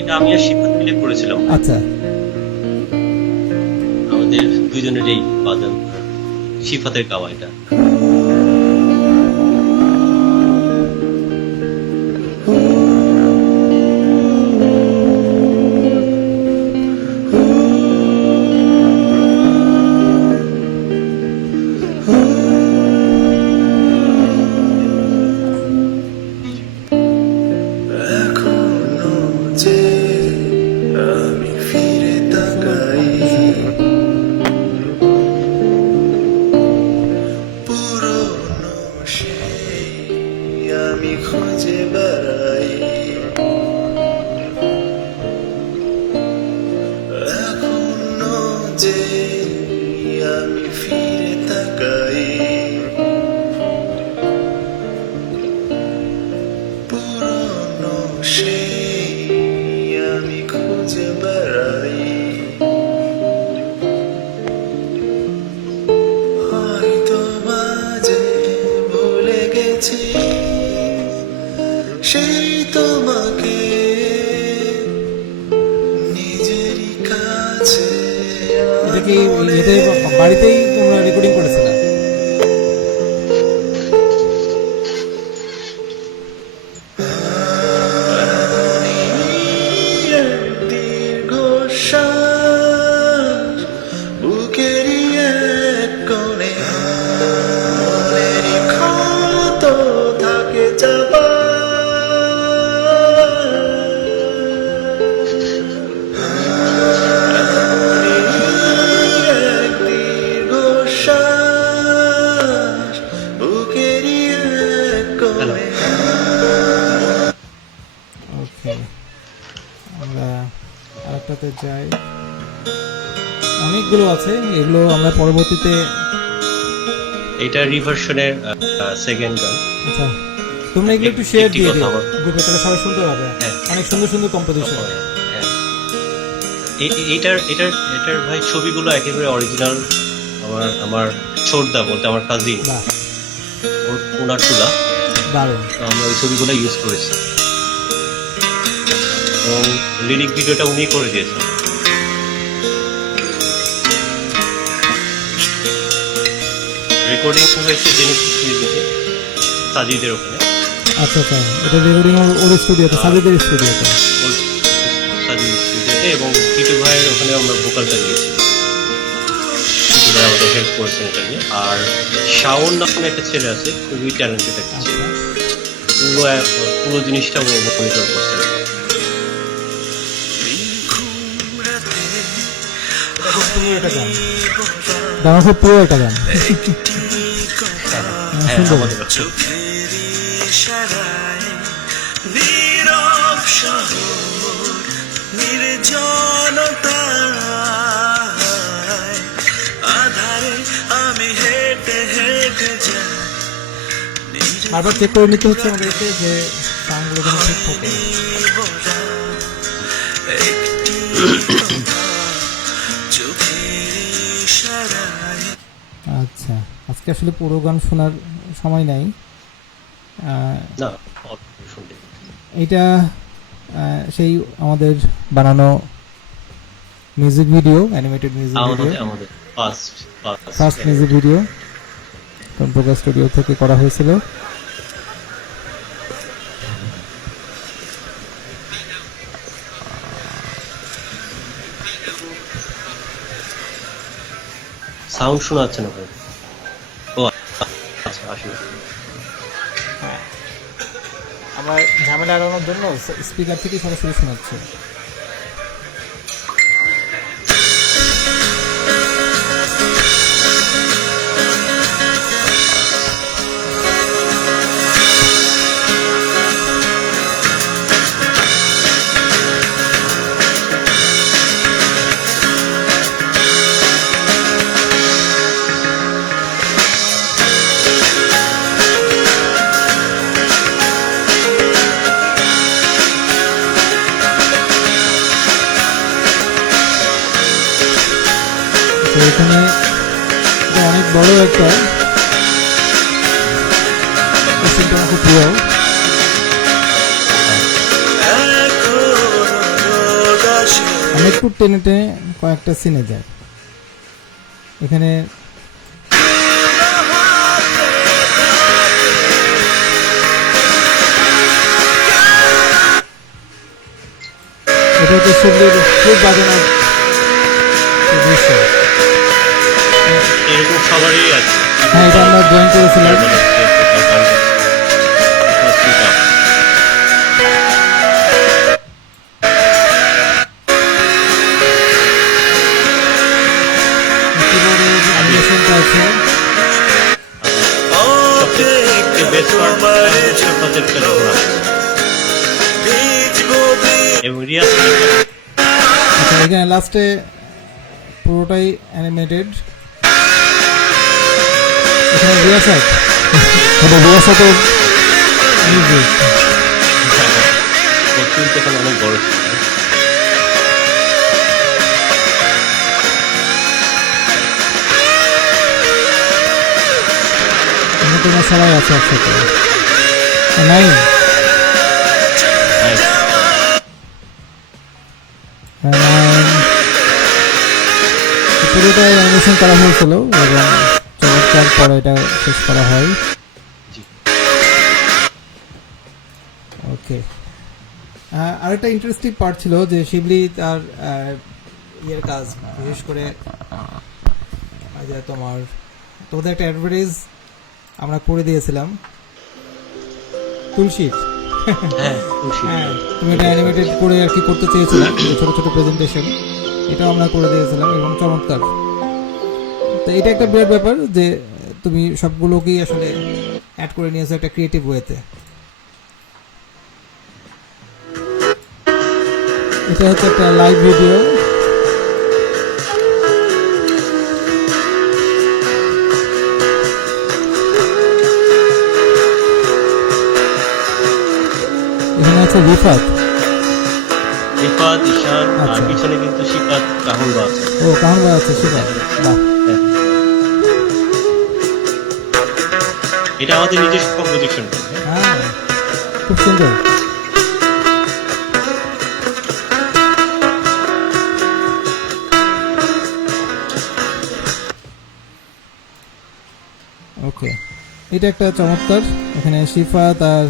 এটা আমি আর সিফাত মিলে করেছিলাম, আচ্ছা, আমাদের দুইজনেরই বাজান, সিফাতের গাওয়া এটা। এখনো যে আমি ফিরে তাকাই, পুরনো সেই আমি খুঁজে বেড়াই। এখনো যে আমি ফিরে তাকাই, পুরনো সেই আমি খুঁজে বেড়াই। হয়তো বাজে ভুলে গেছি সেই তোমাকে নিজেরই কাছে। এটা কি এতে বাড়িতেই তোমরা রেকর্ডিং করেছিলে? দীর্ঘশ্বাস বুকেরই এক কোণে, মনেরই ক্ষত থাকে চাপা। এক দীর্ঘশ্বাস বুকেরই এক কোণে। ওকে, আমরা আরেকটাতে যাই। অনেকগুলো আছে, এগুলো আমরা পরবর্তীতে। এটা রিভার্সনের সেকেন্ড গান। আচ্ছা, তোমরা এগুলো একটু শেয়ার একটি দিয়ে কথা দিও আমার- গ্রুপে, তাহলে সবাই শুনতে পাবে। হ্যাঁ। অনেক সুন্দর সুন্দর কম্পোজিশন। হ্যাঁ। এটার এটার এটার ভাই ছবিগুলো একেবারে অরিজিনাল। আমার ছোটদা বলতে আমার কাজিন, বাহ, ওনার তুলা। দারুণ। তো আমরা ওই ছবিগুলো ইউজ করেছি এবং লিরিক ভিডিওটা উনি করে দিয়েছেন। রেকর্ডিং হয়েছে জেনেসিস মিউজিকে, সাজিদের ওখানে। আচ্ছা আচ্ছা, এটা রেকর্ডিং ওর স্টুডিওতে, সাজিদের স্টুডিওতে। ওর সাজিদ স্টুডিওতে, এবং টিটু ভাইয়ের ওখানে আমরা ভোকালটা নিয়েছি। টিটু ভাই আমাদের হেল্প করেছেন এটা নিয়ে। আর শাওন নামে একটা ছেলে আছে, খুবই ট্যালেন্টেড একটা ছেলে, পুরো জিনিসটা ও মনিটর করছে। এটা গান, গান খুব প্রিয় একটা গান। হ্যাঁ, সুন্দর। আমাদের কাছে। ইশারায় নীরব শহর নির্জনতায় আধারে আমি হেঁটে হেঁটে যাই বারবার চেক করে নিতে হচ্ছে আমাদেরকে যে সাউন্ডগুলো যেন ঠিক থাকে। ভরা একটি চোখের ইশারায়। আচ্ছা, আজকে আসলে পুরো গান শোনার সময় নাই। না, শুনতে এটা সেই আমাদের বানানো music video, animated music video, আমাদের first music video composer studio থেকে করা হয়েছিল। সাউন্ড শোনা যাচ্ছে না ভাই। ও আচ্ছা, আসলে আমরা ঝামেলা এড়ানোর জন্য স্পিকার থেকে সরাসরি শোনাচ্ছি। তো এখানে এটা অনেক বড় একটা সিনটা আমার খুব প্রিয়। আমি একটু টেনে টেনে কয়েকটা সিনে যায় এখানে। এটা হচ্ছে শিবলির খুব বাজানোর দৃশ্য। এরকম সবারই আছে। হ্যাঁ, এটা আমরা জয়েন করেছিলাম। অ্যানিমেশনটা আছে। এবং রিয়াজ আচ্ছা, এখানে লাস্টে পুরোটাই অ্যানিমেটেড। এখানে রিয়াসাত, এটা রিয়াসাতের মিউজিক। তখন অনেক বড় ছিল। তোমার সবাই আছে একসাথে। নাই পুরোটাই অ্যানিমেশন করা হয়েছিল এবং চমৎকার পরে এটা শেষ করা হয়। ওকে, আরেকটা ইন্টারেস্টিং পার্ট ছিল যে শিবলি তার ইয়ের কাজ, বিশেষ করে যে তোমাদের একটা অ্যাডভার্টাইজ আমরা করে দিয়েছিলাম তুলসীর। হ্যাঁ, তুমি এটা অ্যানিমেটেড করে আর কি করতে চেয়েছিলাম, ছোট ছোট প্রেজেন্টেশন, এটাও আমরা করে দিয়েছিলাম এবং চমৎকার। তো এটা একটা বিরাট ব্যাপার যে তুমি সবগুলোকেই আসলে অ্যাড করে নিয়েছো একটা ক্রিয়েটিভ ওয়েতে। এটা হচ্ছে একটা লাইভ ভিডিও। এখানে আছে রিফাত, ঈশান, আর আচ্ছা। পিছনে কিন্তু শিফাত কাহুলবা আছে। ও কাহানবা আছে, শিফাত, বাহ। এটা আমাদের নিজস্ব কম্পোজিশন। হ্যাঁ, খুব সুন্দর। ওকে, এটা একটা চমৎকার। এখানে শিফাত আর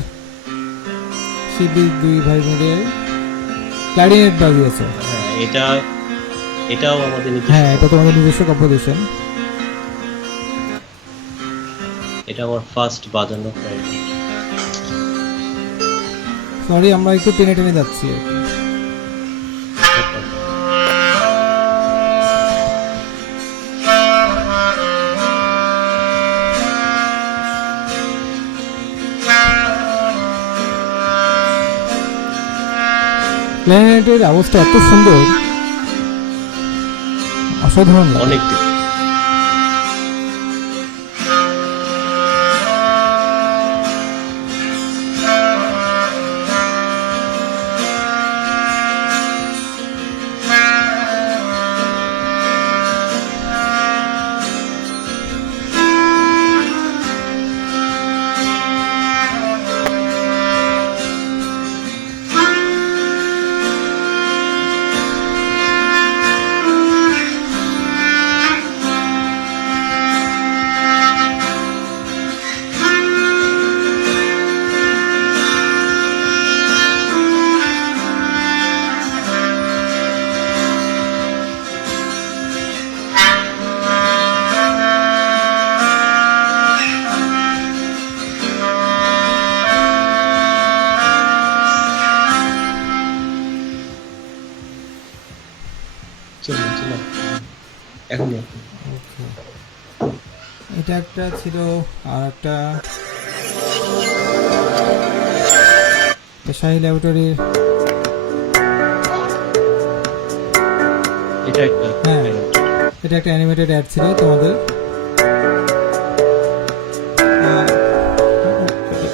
শিবির দুই ভাই মিলে ক্লারিনেট বাজিয়েছে। হ্যাঁ, এটাও আমাদের নিজস্ব। হ্যাঁ, এটা তোমাদের নিজস্ব কম্পোজিশন। এটা আমার ফার্স্ট বাজানো ক্লারিনেট। সরি, আমরা একটু টেনে টেনে যাচ্ছি আর কি। ক্লারিনেটের আওয়াজটা এত সুন্দর, অসাধারণ লাগে। অনেক চলো এখন Okay. এটা একটা ছিল, আর একটা শাহী ল্যাবরেটরির। এটা একটা হ্যাঁ, এটা একটা অ্যানিমেটেড অ্যাড ছিল তোমাদের।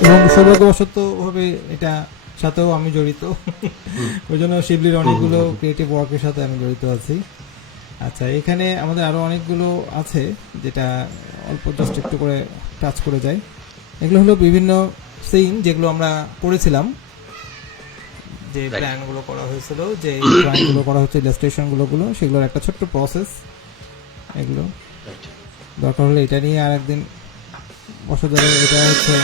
এবং সৌভাগ্যবশত ভাবে এটা সাথেও আমি জড়িত, ওই জন্য শিবলির অনেকগুলো ক্রিয়েটিভ ওয়ার্কের সাথে আমি জড়িত আছি। আচ্ছা, এখানে আমাদের আরো অনেকগুলো আছে যেটা অল্প জাস্ট একটু করে টাচ করে যায়। এগুলো হলো বিভিন্ন সিন যেগুলো আমরা করেছিলাম, যে প্ল্যানগুলো করা হয়েছিল, যে ড্রয়িংগুলো করা হচ্ছে, ইলাস্ট্রেশনগুলো সেগুলোর একটা ছোট্ট প্রসেস। এগুলো দরকার হলে এটা নিয়ে আর একদিন বসা যাবে। এটা হচ্ছে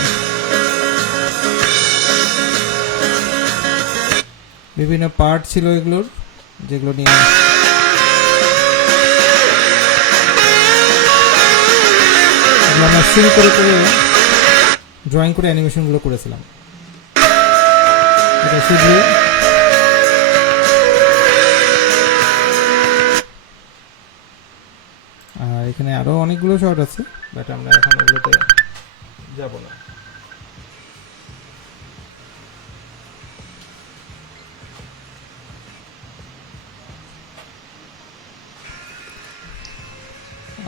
বিভিন্ন পার্ট ছিল এগুলোর, যেগুলো নিয়ে আমরা সিন করে করে ড্রয়িং করে অ্যানিমেশনগুলো করেছিলাম। এটা শিবলি। আর এখানে আরো অনেকগুলো শট আছে, বাট আমরা এখন ওগুলোতে যাব না।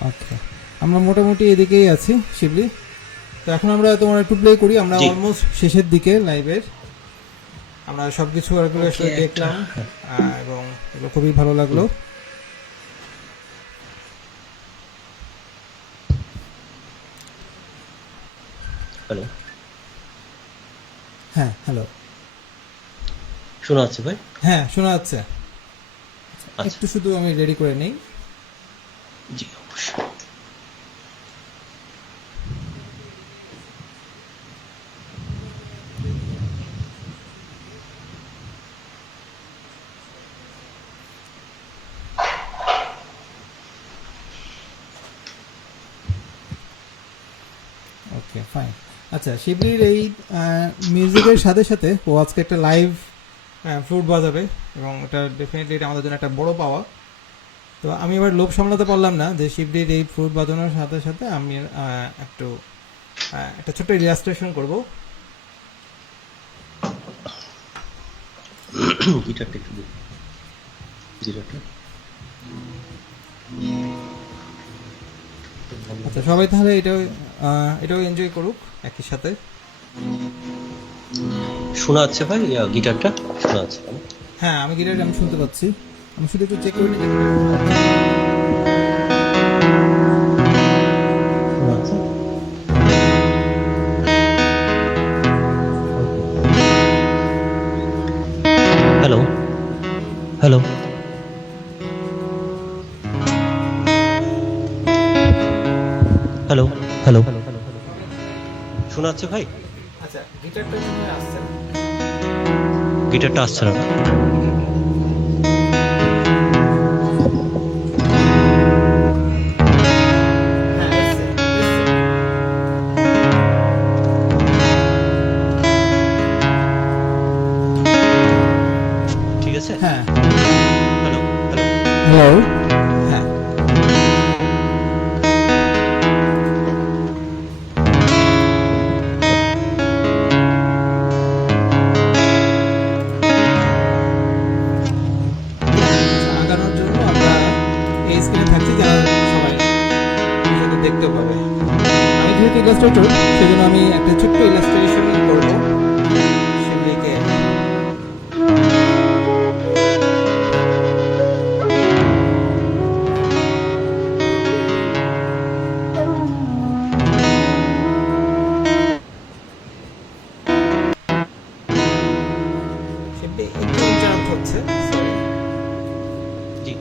ওকে, আমরা মোটামুটি এদিকেই আছি শিবলি। তো এখন আমরা তোমার একটু প্লে করি। আমরা অলমোস্ট শেষের দিকে লাইভের। আমরা সবকিছু আসলে দেখলাম এবং এগুলো খুবই ভালো লাগলো। হ্যালো, হ্যাঁ, হ্যালো, শোনা যাচ্ছে ভাই? হ্যাঁ, শোনা যাচ্ছে। আচ্ছা, একটু শুধু আমি রেডি করে নেই। জি অবশ্যই। ওকে, ফাইন। আচ্ছা, শিবলির এই মিউজিকের সাথে সাথে ও আজকে একটা লাইভ ফ্লুট বাজাবে এবং এটা ডেফিনেটলি এটা আমাদের জন্য একটা বড় পাওয়া। তো আমি এবার লোভ সামলাতে পারলাম না যে শিবলির এই ফ্লুট বাজানোর সাথে সাথে আমি একটা ছোট্ট ইলাস্ট্রেশন করব। গিটারটা একটু দিন, গিটারটা। আচ্ছা, সবাই তাহলে এটাও এনজয় করুক একই সাথে। শোনা যাচ্ছে ভাই? গিটারটা শোনা যাচ্ছে? হ্যাঁ, আমি গিটার আমি শুনতে পাচ্ছি। আমি শুধু একটু চেক করে নিই। হ্যালো হ্যালো হ্যালো শোনা যাচ্ছে ভাই? আচ্ছা, গিটারটা যদি আসছে, গিটারটা আসছে না। হ্যাঁ এসছে, ঠিক আছে। হ্যাঁ হ্যালো হ্যালো হ্যালো, হ্যাঁ আগানোর জন্য আমরা এই স্ক্রিনে থাকছি, যারা সবাই বিষয়টা দেখতে পাবে। আমি যেহেতু ইলাস্ট্রেটর, সেজন্য আমি একটা ছোট্ট ইলাস্ট্রেশন করবো সেগুলিকে। সেগুলি একটু ইন্টারাপ্ট হচ্ছে, সরি। জি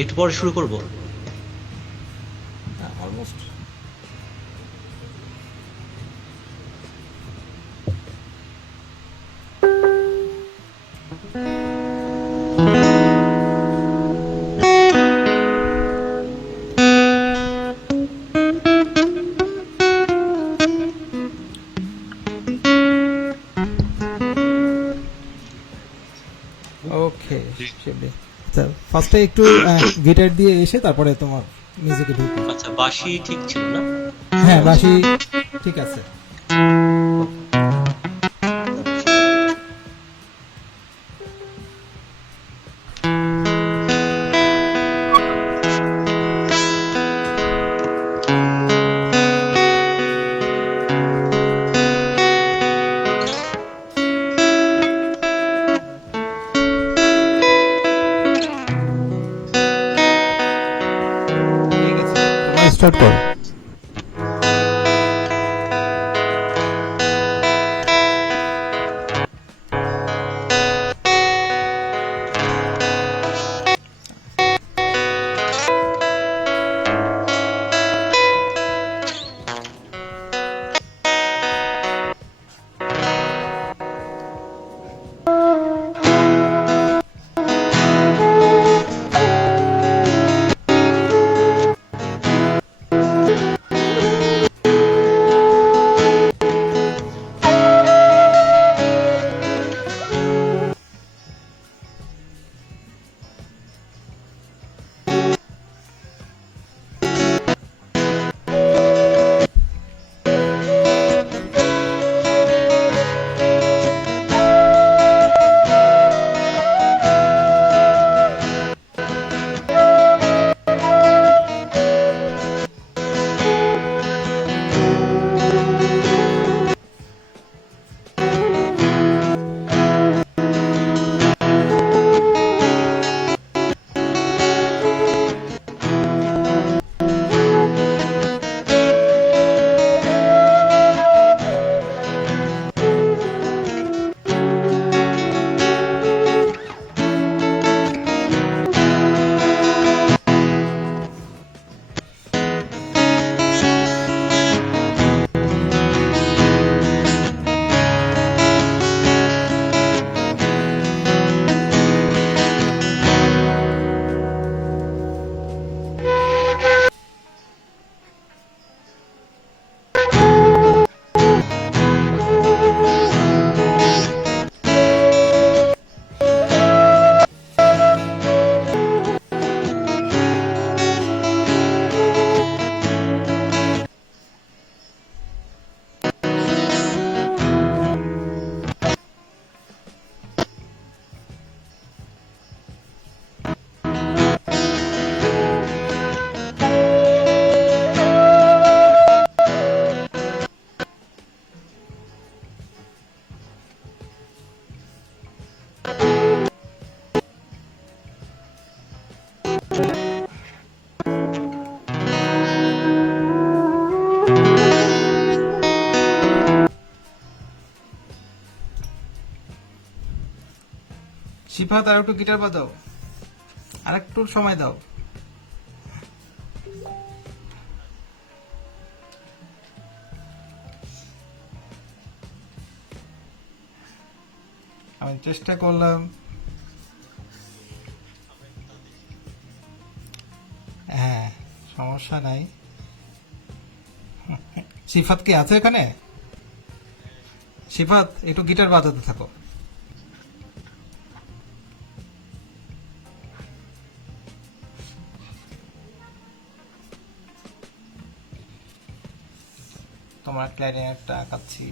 একটু পরে শুরু করব। অলমোস্ট ওকে। আচ্ছা, ফার্স্টে একটু গিটার দিয়ে এসে তারপরে তোমার মিউজিকে ঢুকো। আচ্ছা বাঁশি ঠিক ছিল না? হ্যাঁ, বাঁশি ঠিক আছে। ঠিক আছে, তোমার স্টার্ট করো। শিফাত আর একটু গিটার বাজাও, আর একটু সময় দাও। আমি চেষ্টা করলাম। হ্যাঁ, সমস্যা নাই। সিফাত কি আছে এখানে? সিফাত একটু গিটার বাজাতে থাকো। তোমার ক্ল্যারিনেটটা আঁকাচ্ছি।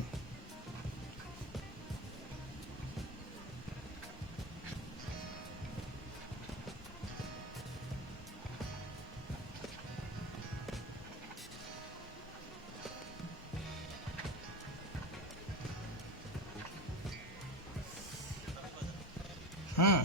হুম,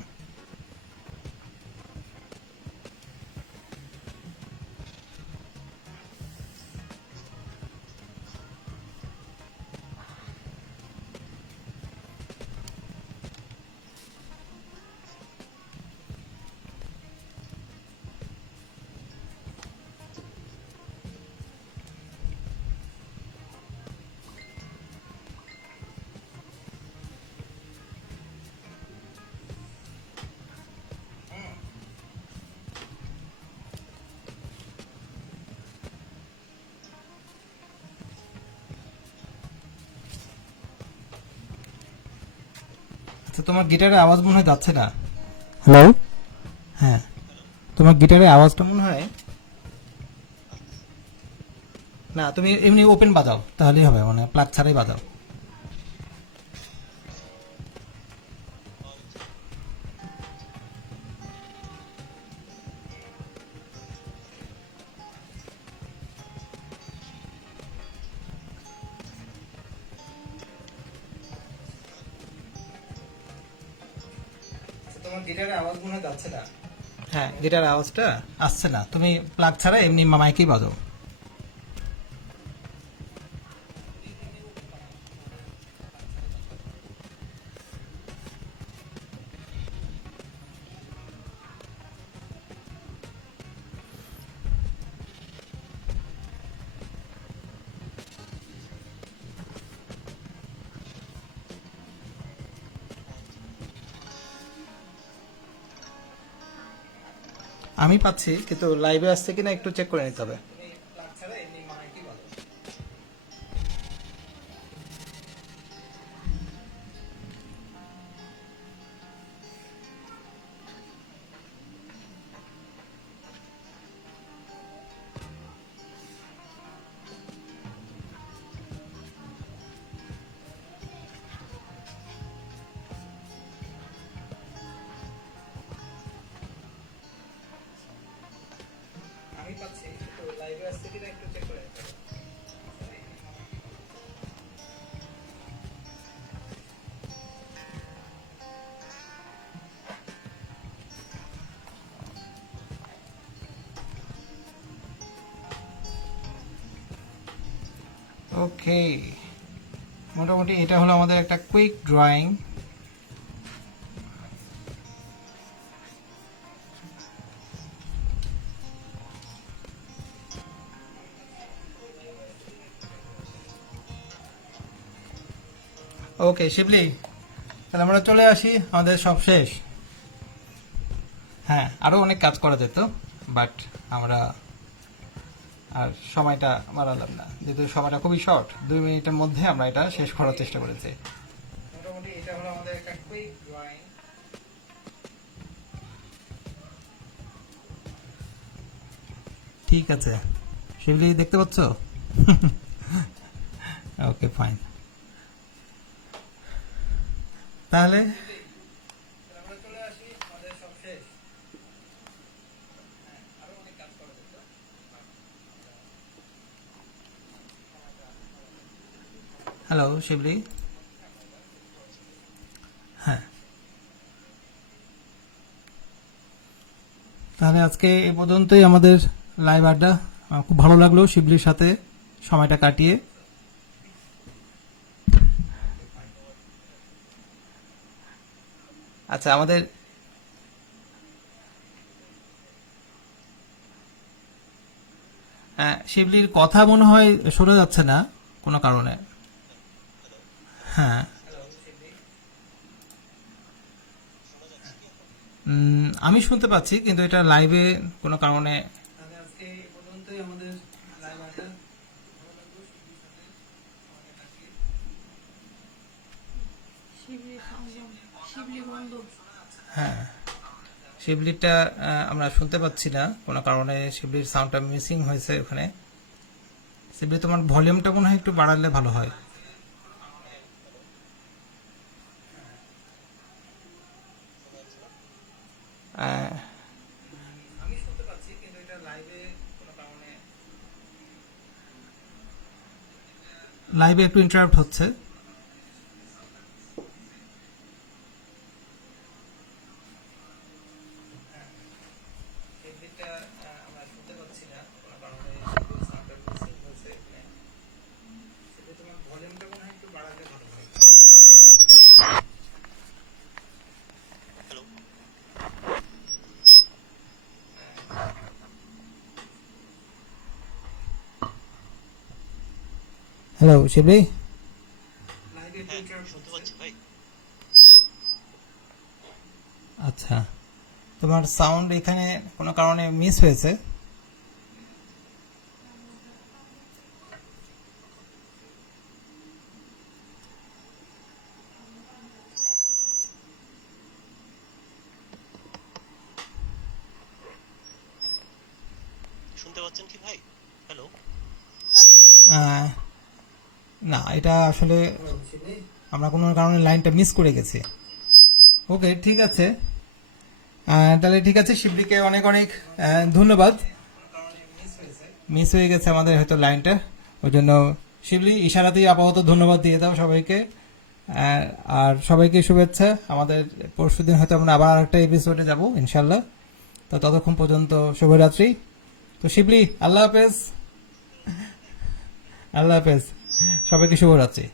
আচ্ছা, তোমার গিটারের আওয়াজ মনে হয় যাচ্ছে না। হ্যালো, হ্যাঁ, তোমার গিটারের আওয়াজটা মনে হয় না। তুমি এমনি ওপেন বাজাও তাহলেই হবে, মানে প্লাগ ছাড়াই বাজাও। তোমার গিটারের আওয়াজ মনে হয় যাচ্ছে না। হ্যাঁ, গিটারের আওয়াজটা আসছে না। তুমি প্লাগ ছাড়া এমনি মাইকেই বাজাও। আমি পাচ্ছি, কিন্তু লাইভে আসছে কিনা একটু চেক করে নিতে হবে। আমি পাচ্ছি, কিন্তু লাইভে আসছে কিনা একটু চেক করে নিতে হবে। ওকে, মোটামুটি এটা হলো আমাদের একটা কুইক ড্রয়িং। ওকে শিবলি, তাহলে আমরা চলে আসি, আমাদের সব শেষ। হ্যাঁ, আরো অনেক কাজ করা যেত, বাট আমরা আর সময়টা বাড়ালাম না, যেহেতু সময়টা খুবই শর্ট। 2 মিনিটের মধ্যে আমরা এটা শেষ করার চেষ্টা করেছি। মোটামুটি এটা হলো আমাদের একটা কুইক ড্রয়িং। ঠিক আছে শিবলি, দেখতে পাচ্ছ? Okay fine. তাহলে আমরা চলে আসি, আমাদের সব শেষ। আরো অনেক কাজ করা যেত। হ্যালো শিবলি, হ্যাঁ, তাহলে আজকে এ পর্যন্তই আমাদের লাইভ আড্ডা। খুব ভালো লাগলো শিবলির সাথে সময়টা কাটিয়ে। আচ্ছা আমাদের শিবলির কথা মনে হয় শোনা যাচ্ছে না কোনো কারণে। হ্যাঁ আমি শুনতে পাচ্ছি কিন্তু এটা লাইভে কোনো কারণে আজকে এই পর্যন্তই আমাদের লাইভ আসা। হ্যাঁ শিবলিটা আমরা শুনতে পাচ্ছি না কোনো কারণে, শিবলির সাউন্ডটা মিসিং হয়েছে ওখানে। শিবলি তোমার ভলিউমটা মনে হয় একটু বাড়ালে ভালো হয়। আমি শুনতে পাচ্ছি কিন্তু এটা লাইভে কোনো কারণে লাইভে একটু ইন্টারাপ্ট হচ্ছে। আমরা শুনতে পাচ্ছি না কোনো কারণে, সাউন্ডটা মিসিং হয়েছে এখানে। তোমার ভলিউমটা মনে হয় একটু বাড়ালে ভালো হয়। হ্যালো শিবলি, আচ্ছা তোমার সাউন্ড এখানে কোনো কারণে মিস হয়েছে। শুনতে পাচ্ছেন কি ভাই? হ্যালো। না এটা আসলে আমরা কোনো কারণে লাইনটা মিস করে গেছি। ওকে ঠিক আছে, তাহলে ঠিক আছে শিবলিকে অনেক অনেক ধন্যবাদ। মিস হয়ে গেছে আমাদের হয়তো লাইনটা, ওই জন্য শিবলি ইশারাতেই আপাতত ধন্যবাদ দিয়ে দাও সবাইকে। আর সবাইকে শুভেচ্ছা। আমাদের পরশুদিন হয়তো আমরা আবার আরেকটা এপিসোডে যাব ইনশাল্লাহ। তো ততক্ষণ পর্যন্ত শুভরাত্রি। তো শিবলি আল্লাহ হাফেজ। আল্লাহ হাফেজ, সবাইকে শুভরাত্রি।